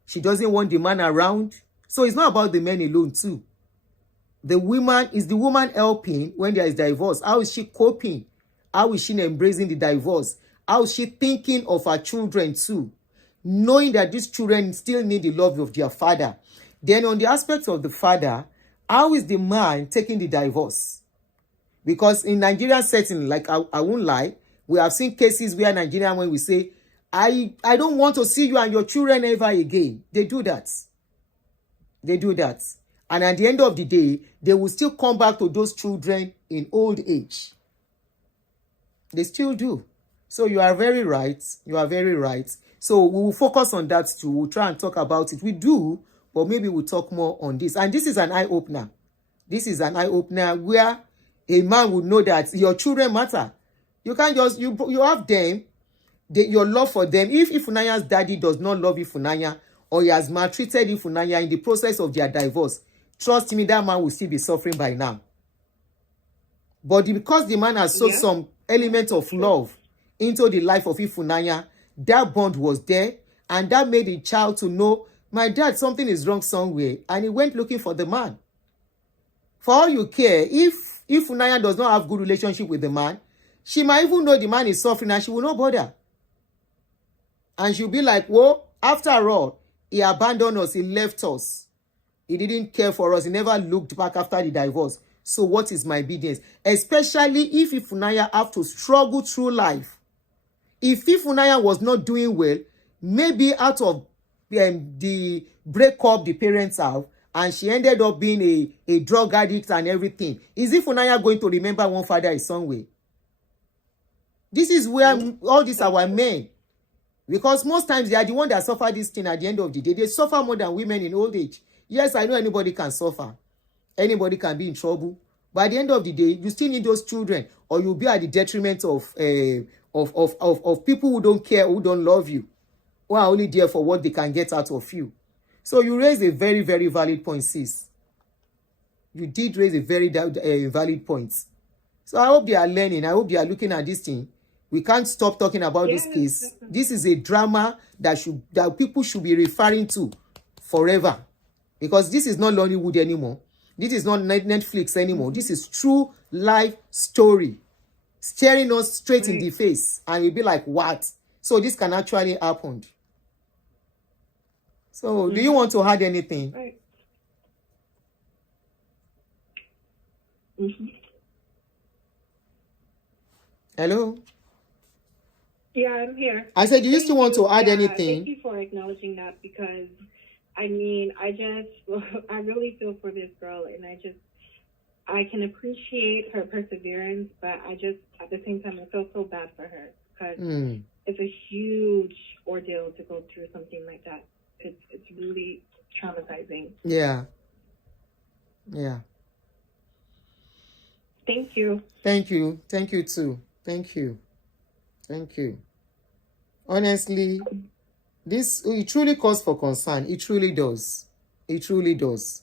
She doesn't want the man around. So it's not about the men alone too. The woman helping when there is divorce? How is she coping? How is she embracing the divorce? How is she thinking of her children too? Knowing that these children still need the love of their father. Then on the aspect of the father, how is the man taking the divorce? Because in Nigerian setting, like I won't lie, we have seen cases where Nigerian, when we say, I don't want to see you and your children ever again. They do that. They do that. And at the end of the day, they will still come back to those children in old age. They still do. So you are very right. You are very right. So we will focus on that too. We'll try and talk about it. We do, but maybe we'll talk more on this. And this is an eye-opener. This is an eye-opener where a man would know that your children matter. You can't just, you have them, your love for them. If Ifunanya'S daddy does not love Ifunanya, or he has maltreated Ifunanya in the process of their divorce, trust me, that man will still be suffering by now. But because the man has sown some element of love into the life of Ifunanya, that bond was there, and that made the child to know, my dad, something is wrong somewhere, and he went looking for the man. For all you care, if Ifunanya does not have good relationship with the man, she might even know the man is suffering and she will not bother. And she'll be like, well, after all, he abandoned us, he left us. He didn't care for us, he never looked back after the divorce. So what is my business? Especially if Ifunanya have to struggle through life. If Ifunanya was not doing well, maybe out of the breakup the parents have, and she ended up being a drug addict and everything, is Ifunanya going to remember one father in some way? This is where all these our men, because most times they are the one that suffer this thing at the end of the day. They suffer more than women in old age. Yes, I know anybody can suffer. Anybody can be in trouble. But at the end of the day, you still need those children, or you'll be at the detriment of people who don't care, who don't love you, who are only there for what they can get out of you. So you raise a very, very valid point, sis. You did raise a very valid point. So I hope they are learning. I hope they are looking at this thing. We can't stop talking about this case. This is a drama that people should be referring to forever. Because this is not Hollywood anymore. This is not Netflix anymore. This is true life story. Staring us straight in the face. And you'll be like, what? So this can actually happen. So do you want to add anything? Right. Hello? Yeah, I'm here. I said, do you still want to add anything? Thank you for acknowledging that, because I mean, I really feel for this girl, and I can appreciate her perseverance, but at the same time, I feel so bad for her, because it's a huge ordeal to go through something like that. It's really traumatizing. Yeah. Yeah. Thank you. Thank you. Thank you too. Thank you. Thank you. Honestly, it truly calls for concern. It truly does. It truly does.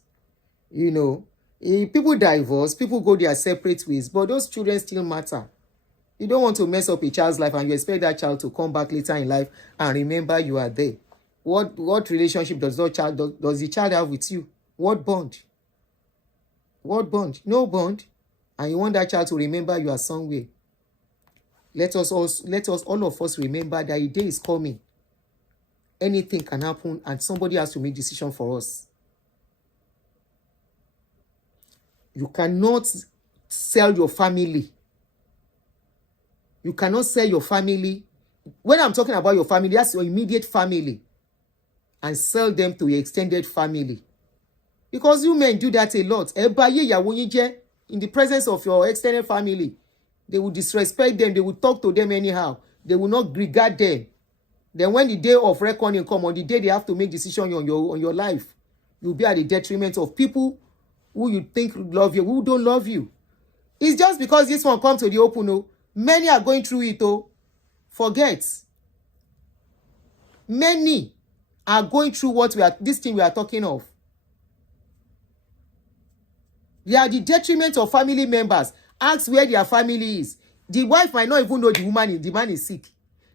You know, people divorce, people go their separate ways, but those children still matter. You don't want to mess up a child's life and you expect that child to come back later in life and remember you are there. What relationship does the child have with you? What bond? What bond? No bond. And you want that child to remember you are somewhere. Let us all of us remember that a day is coming. Anything can happen and somebody has to make decision for us. You cannot sell your family. You cannot sell your family. When I'm talking about your family, that's your immediate family. And sell them to your extended family. Because you men do that a lot. In the presence of your extended family, they will disrespect them. They will talk to them anyhow. They will not regard them. Then when the day of reckoning comes, on the day they have to make decision on your life, you'll be at the detriment of people who you think love you, who don't love you. It's just because this one comes to the open. Oh, many are going through it. Oh, forget. Many are going through this thing we are talking of. They are the detriment of family members. Ask where their family is. The wife might not even know the man is sick.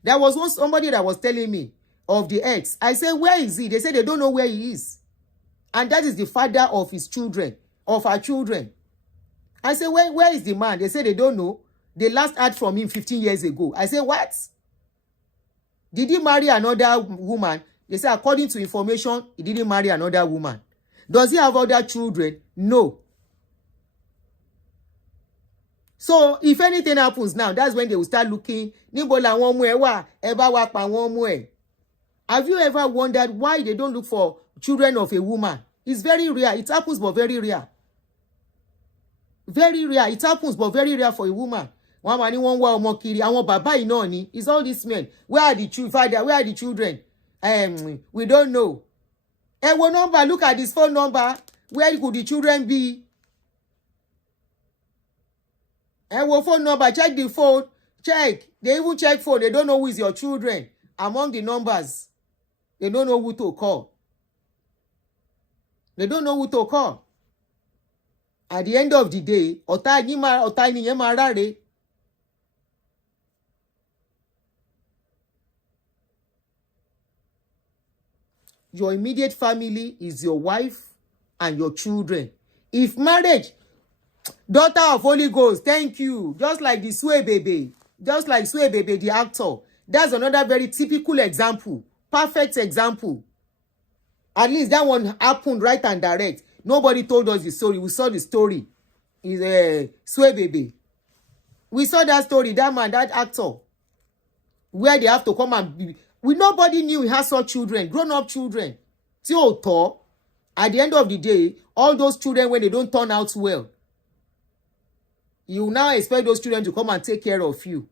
There was once somebody that was telling me of the ex. I said, where is he? They said they don't know where he is. And that is the father of his children, of her children. I said, where is the man? They said they don't know. They last heard from him 15 years ago. I said, what? Did he marry another woman? They said, according to information, he didn't marry another woman. Does he have other children? No. So if anything happens now, that's when they will start looking. Have you ever wondered why they don't look for children of a woman? It's very rare. It happens, but very rare. Very rare. It happens, but very rare for a woman. It's all these men. Where are the father? Where are the children? We don't know. What number? Look at this phone number. Where could the children be? What phone number? Check the phone. Check. They even check phone. They don't know who is your children. Among the numbers, they don't know who to call. They don't know who to call. At the end of the day, your immediate family is your wife and your children. If marriage, daughter of Holy Ghost, thank you. Just like the Sway Baby. Just like Sway Baby, the actor. That's another very typical example. Perfect example. At least that one happened right and direct. Nobody told us the story. We saw the story. Is Sway Baby. We saw that story. That man, that actor. where they have to come and be. Nobody knew he has such children, grown-up children. Tí ò tọ́. At the end of the day, all those children, when they don't turn out well, you now expect those children to come and take care of you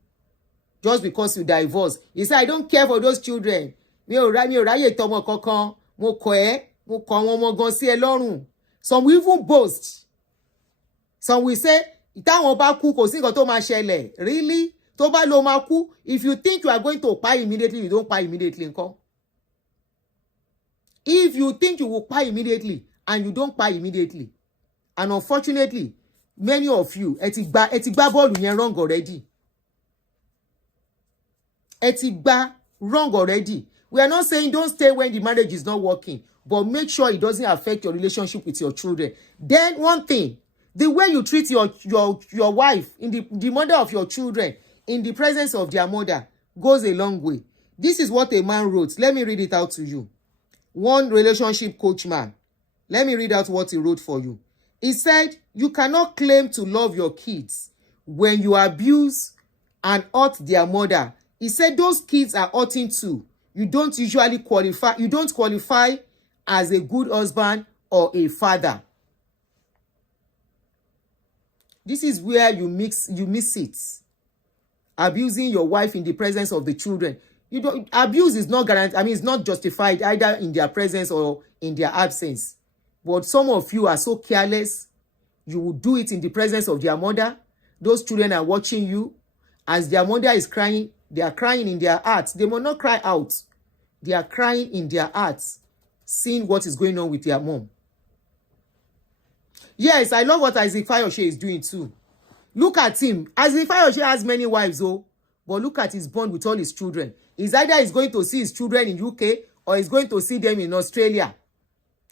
just because you divorce. You say, I don't care for those children. Mi ò ráyè tọmọ kankan. Mo kọ̀ àwọn ọmọ gan sí ẹ lọ́rùn. Some will even boast. Some will say, táwọn bá kú kò sí nǹkan tó máa ṣẹlẹ̀. Really? Tó bá lọ máa kú, if you think you are going to pay immediately, you don't pay immediately ńkọ́. If you think you will pay immediately and you don't pay immediately, and unfortunately, many of you, ẹ ti gbá bọ́ọ̀lù yẹn wrong already. Ẹ ti gbá wrong already. We are not saying don't stay when the marriage is not working, but make sure it doesn't affect your relationship with your children. Then one thing, the way you treat your wife, the mother of your children, in the presence of their mother, goes a long way. This is what a man wrote. Let me read it out to you. One relationship coach man. Let me read out what he wrote for you. He said, you cannot claim to love your kids when you abuse and hurt their mother. He said those kids are hurting too. You don't qualify as a good husband or a father. This is where you miss it. Abusing your wife in the presence of the children. Abuse is not guaranteed. I mean, it's not justified either in their presence or in their absence. But some of you are so careless. You will do it in the presence of their mother. Those children are watching you. As their mother is crying, they are crying in their hearts. They will not cry out. They are crying in their hearts, seeing what is going on with their mom. Yes, I love what Ifunanya'S is doing too. Look at him. Ifunanya'S has many wives, but look at his bond with all his children. It's either he's going to see his children in UK or he's going to see them in Australia.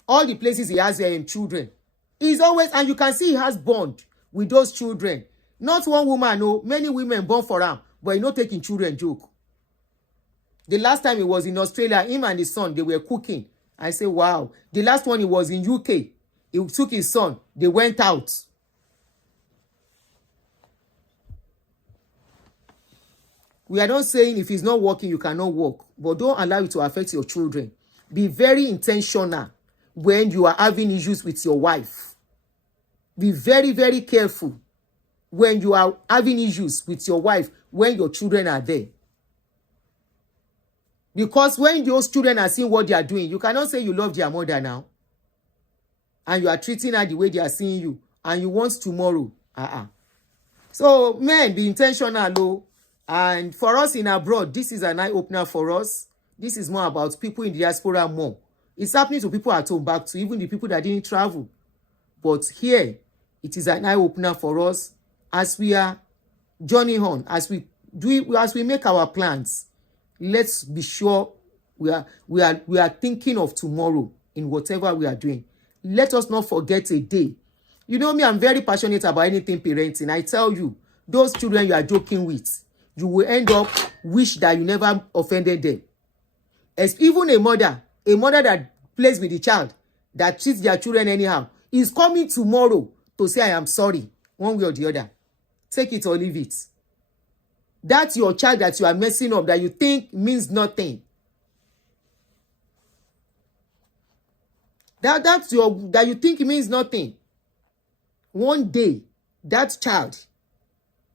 All the places he has children. He's always, and you can see he has bond with those children. Not one woman, no, many women born for him, but he's not taking children joke. The last time he was in Australia, him and his son, they were cooking. I say, wow. The last one he was in UK. He took his son. They went out. We are not saying if it's not working, you cannot work. But don't allow it to affect your children. Be very intentional when you are having issues with your wife. Be very, very careful when you are having issues with your wife when your children are there. Because when those children are seeing what they are doing, you cannot say you love their mother now. And you are treating her the way they are seeing you. And you want tomorrow. So, men, be intentional, though. And for us in abroad, this is an eye-opener for us. This is more about people in the diaspora more. It's happening to people at home, back to even the people that didn't travel. But here, it is an eye-opener for us as we are journeying on, as we make our plans. Let's be sure we are thinking of tomorrow in whatever we are doing. Let us not forget a day. You know me, I'm very passionate about anything parenting. I tell you, those children you are joking with, you will end up wish that you never offended them. As even a mother that plays with the child, that treats their children anyhow, is coming tomorrow to say, I am sorry, one way or the other. Take it or leave it. That's your child that you are messing up, that you think means nothing. That you think means nothing. One day, that child,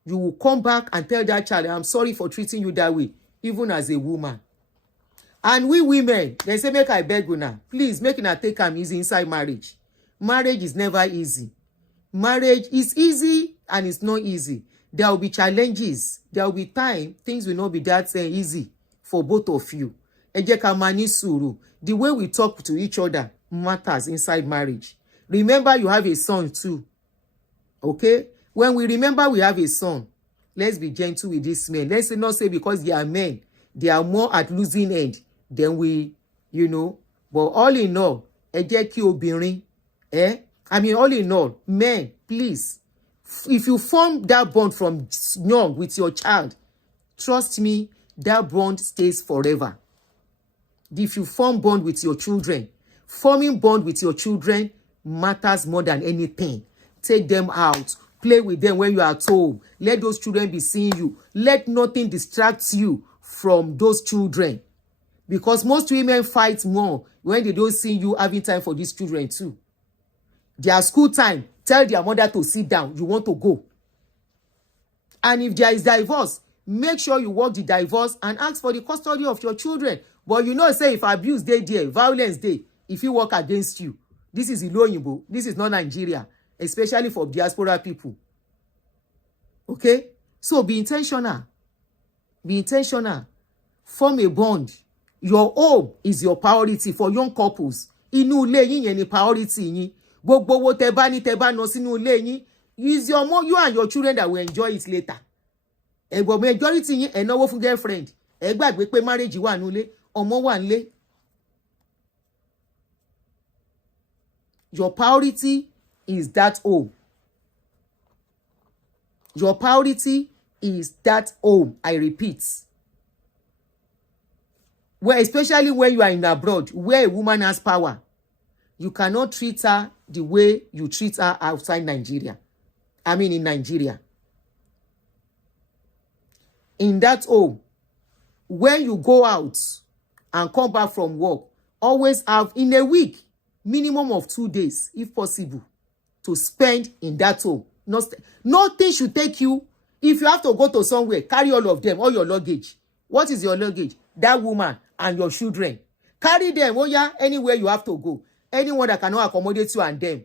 you will come back and tell that child, I'm sorry for treating you that way, even as a woman. And we women, they say, make I beg you now. Please, make it take am easy inside marriage. Marriage is never easy. Marriage is easy and it's not easy. There will be challenges. There will be time. Things will not be that easy for both of you. Ẹ jẹ́ ká máa ní sùúrù. The way we talk to each other matters inside marriage. Remember, you have a son too. Okay? When we remember we have a son, let's be gentle with these men. Let's not say because they are men, they are more at losing end than we, But all in all, ẹ jẹ́ kí obìnrin, all in all, men, please, if you form that bond from young with your child, trust me, that bond stays forever. If you form bond with your children, forming bond with your children matters more than anything. Take them out. Play with them when you are at home. Let those children be seeing you. Let nothing distract you from those children. Because most women fight more when they don't see you having time for these children too. Their school time, tell their mother to sit down. You want to go. And if there is divorce, make sure you work the divorce and ask for the custody of your children. But you know, say if abuse dey there, violence dey, if you work against you, this is Iloyinbo. This is not Nigeria, especially for diaspora people. Okay? So be intentional. Be intentional. Form a bond. Your home is your priority for young couples. Inú ilé yín yẹn ni priority yín. Gbogbo owó tẹ́ bá ní tẹ́ bá ná sínú ilé yín. Is your mom, you and your children that will enjoy it later. But majority yín ẹ náwó fún girlfriend. Ẹ gbàgbé pé marriage wà nílé, ọmọ wà nílé. Your priority is that home. Your priority is that home. I repeat. Well, especially when you are in abroad, where a woman has power, you cannot treat her the way you treat her outside Nigeria. I mean, in Nigeria. In that home, when you go out and come back from work, always have in a week, minimum of 2 days, if possible, to spend in that home. Nothing should take you. If you have to go to somewhere, carry all of them, all your luggage. What is your luggage? That woman and your children. Carry them, oh yeah, anywhere you have to go. Anyone that cannot accommodate you and them,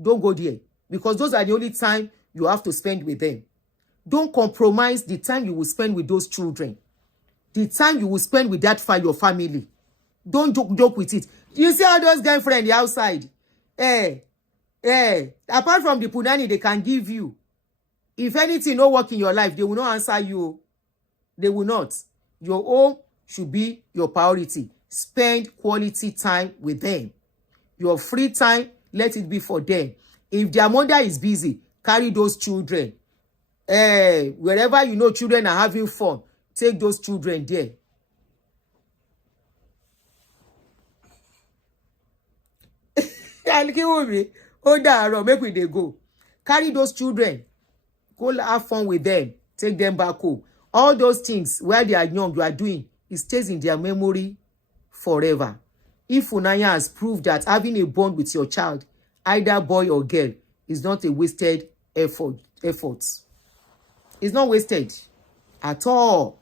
don't go there. Because those are the only time you have to spend with them. Don't compromise the time you will spend with those children. The time you will spend with your family. Don't joke with it. You see all those girlfriends outside? Apart from the punani they can give you, if anything no work in your life, they will not answer you. They will not. Your home should be your priority. Spend quality time with them. Your free time, let it be for them. If their mother is busy, carry those children. Wherever you know children are having fun, take those children there. And kill me. Hold on, make we dey go. Carry those children. Go have fun with them. Take them back home. All those things while they are young, you are doing, it stays in their memory forever. Ifunanya'S proved that having a bond with your child, either boy or girl, is not a wasted effort. It's not wasted at all.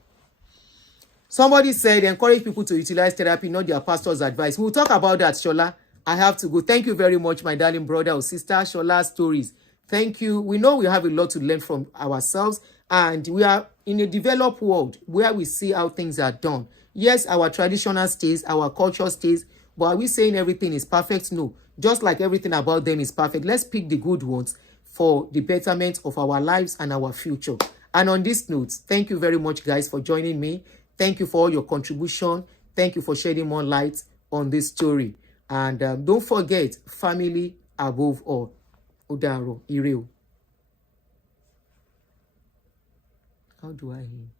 Somebody said encourage people to utilize therapy, not their pastor's advice. We'll talk about that, Shola. I have to go. Thank you very much, my darling brother or sister. Shola's stories. Thank you. We know we have a lot to learn from ourselves, and we are in a developed world where we see how things are done. Yes, our traditional stays, our culture stays, but are we saying everything is perfect? No. Just like everything about them is perfect. Let's pick the good ones for the betterment of our lives and our future. And on this note, thank you very much, guys, for joining me. Thank you for all your contribution. Thank you for shedding more light on this story. And don't forget, family above all. Odaro, Ireo. How do I end?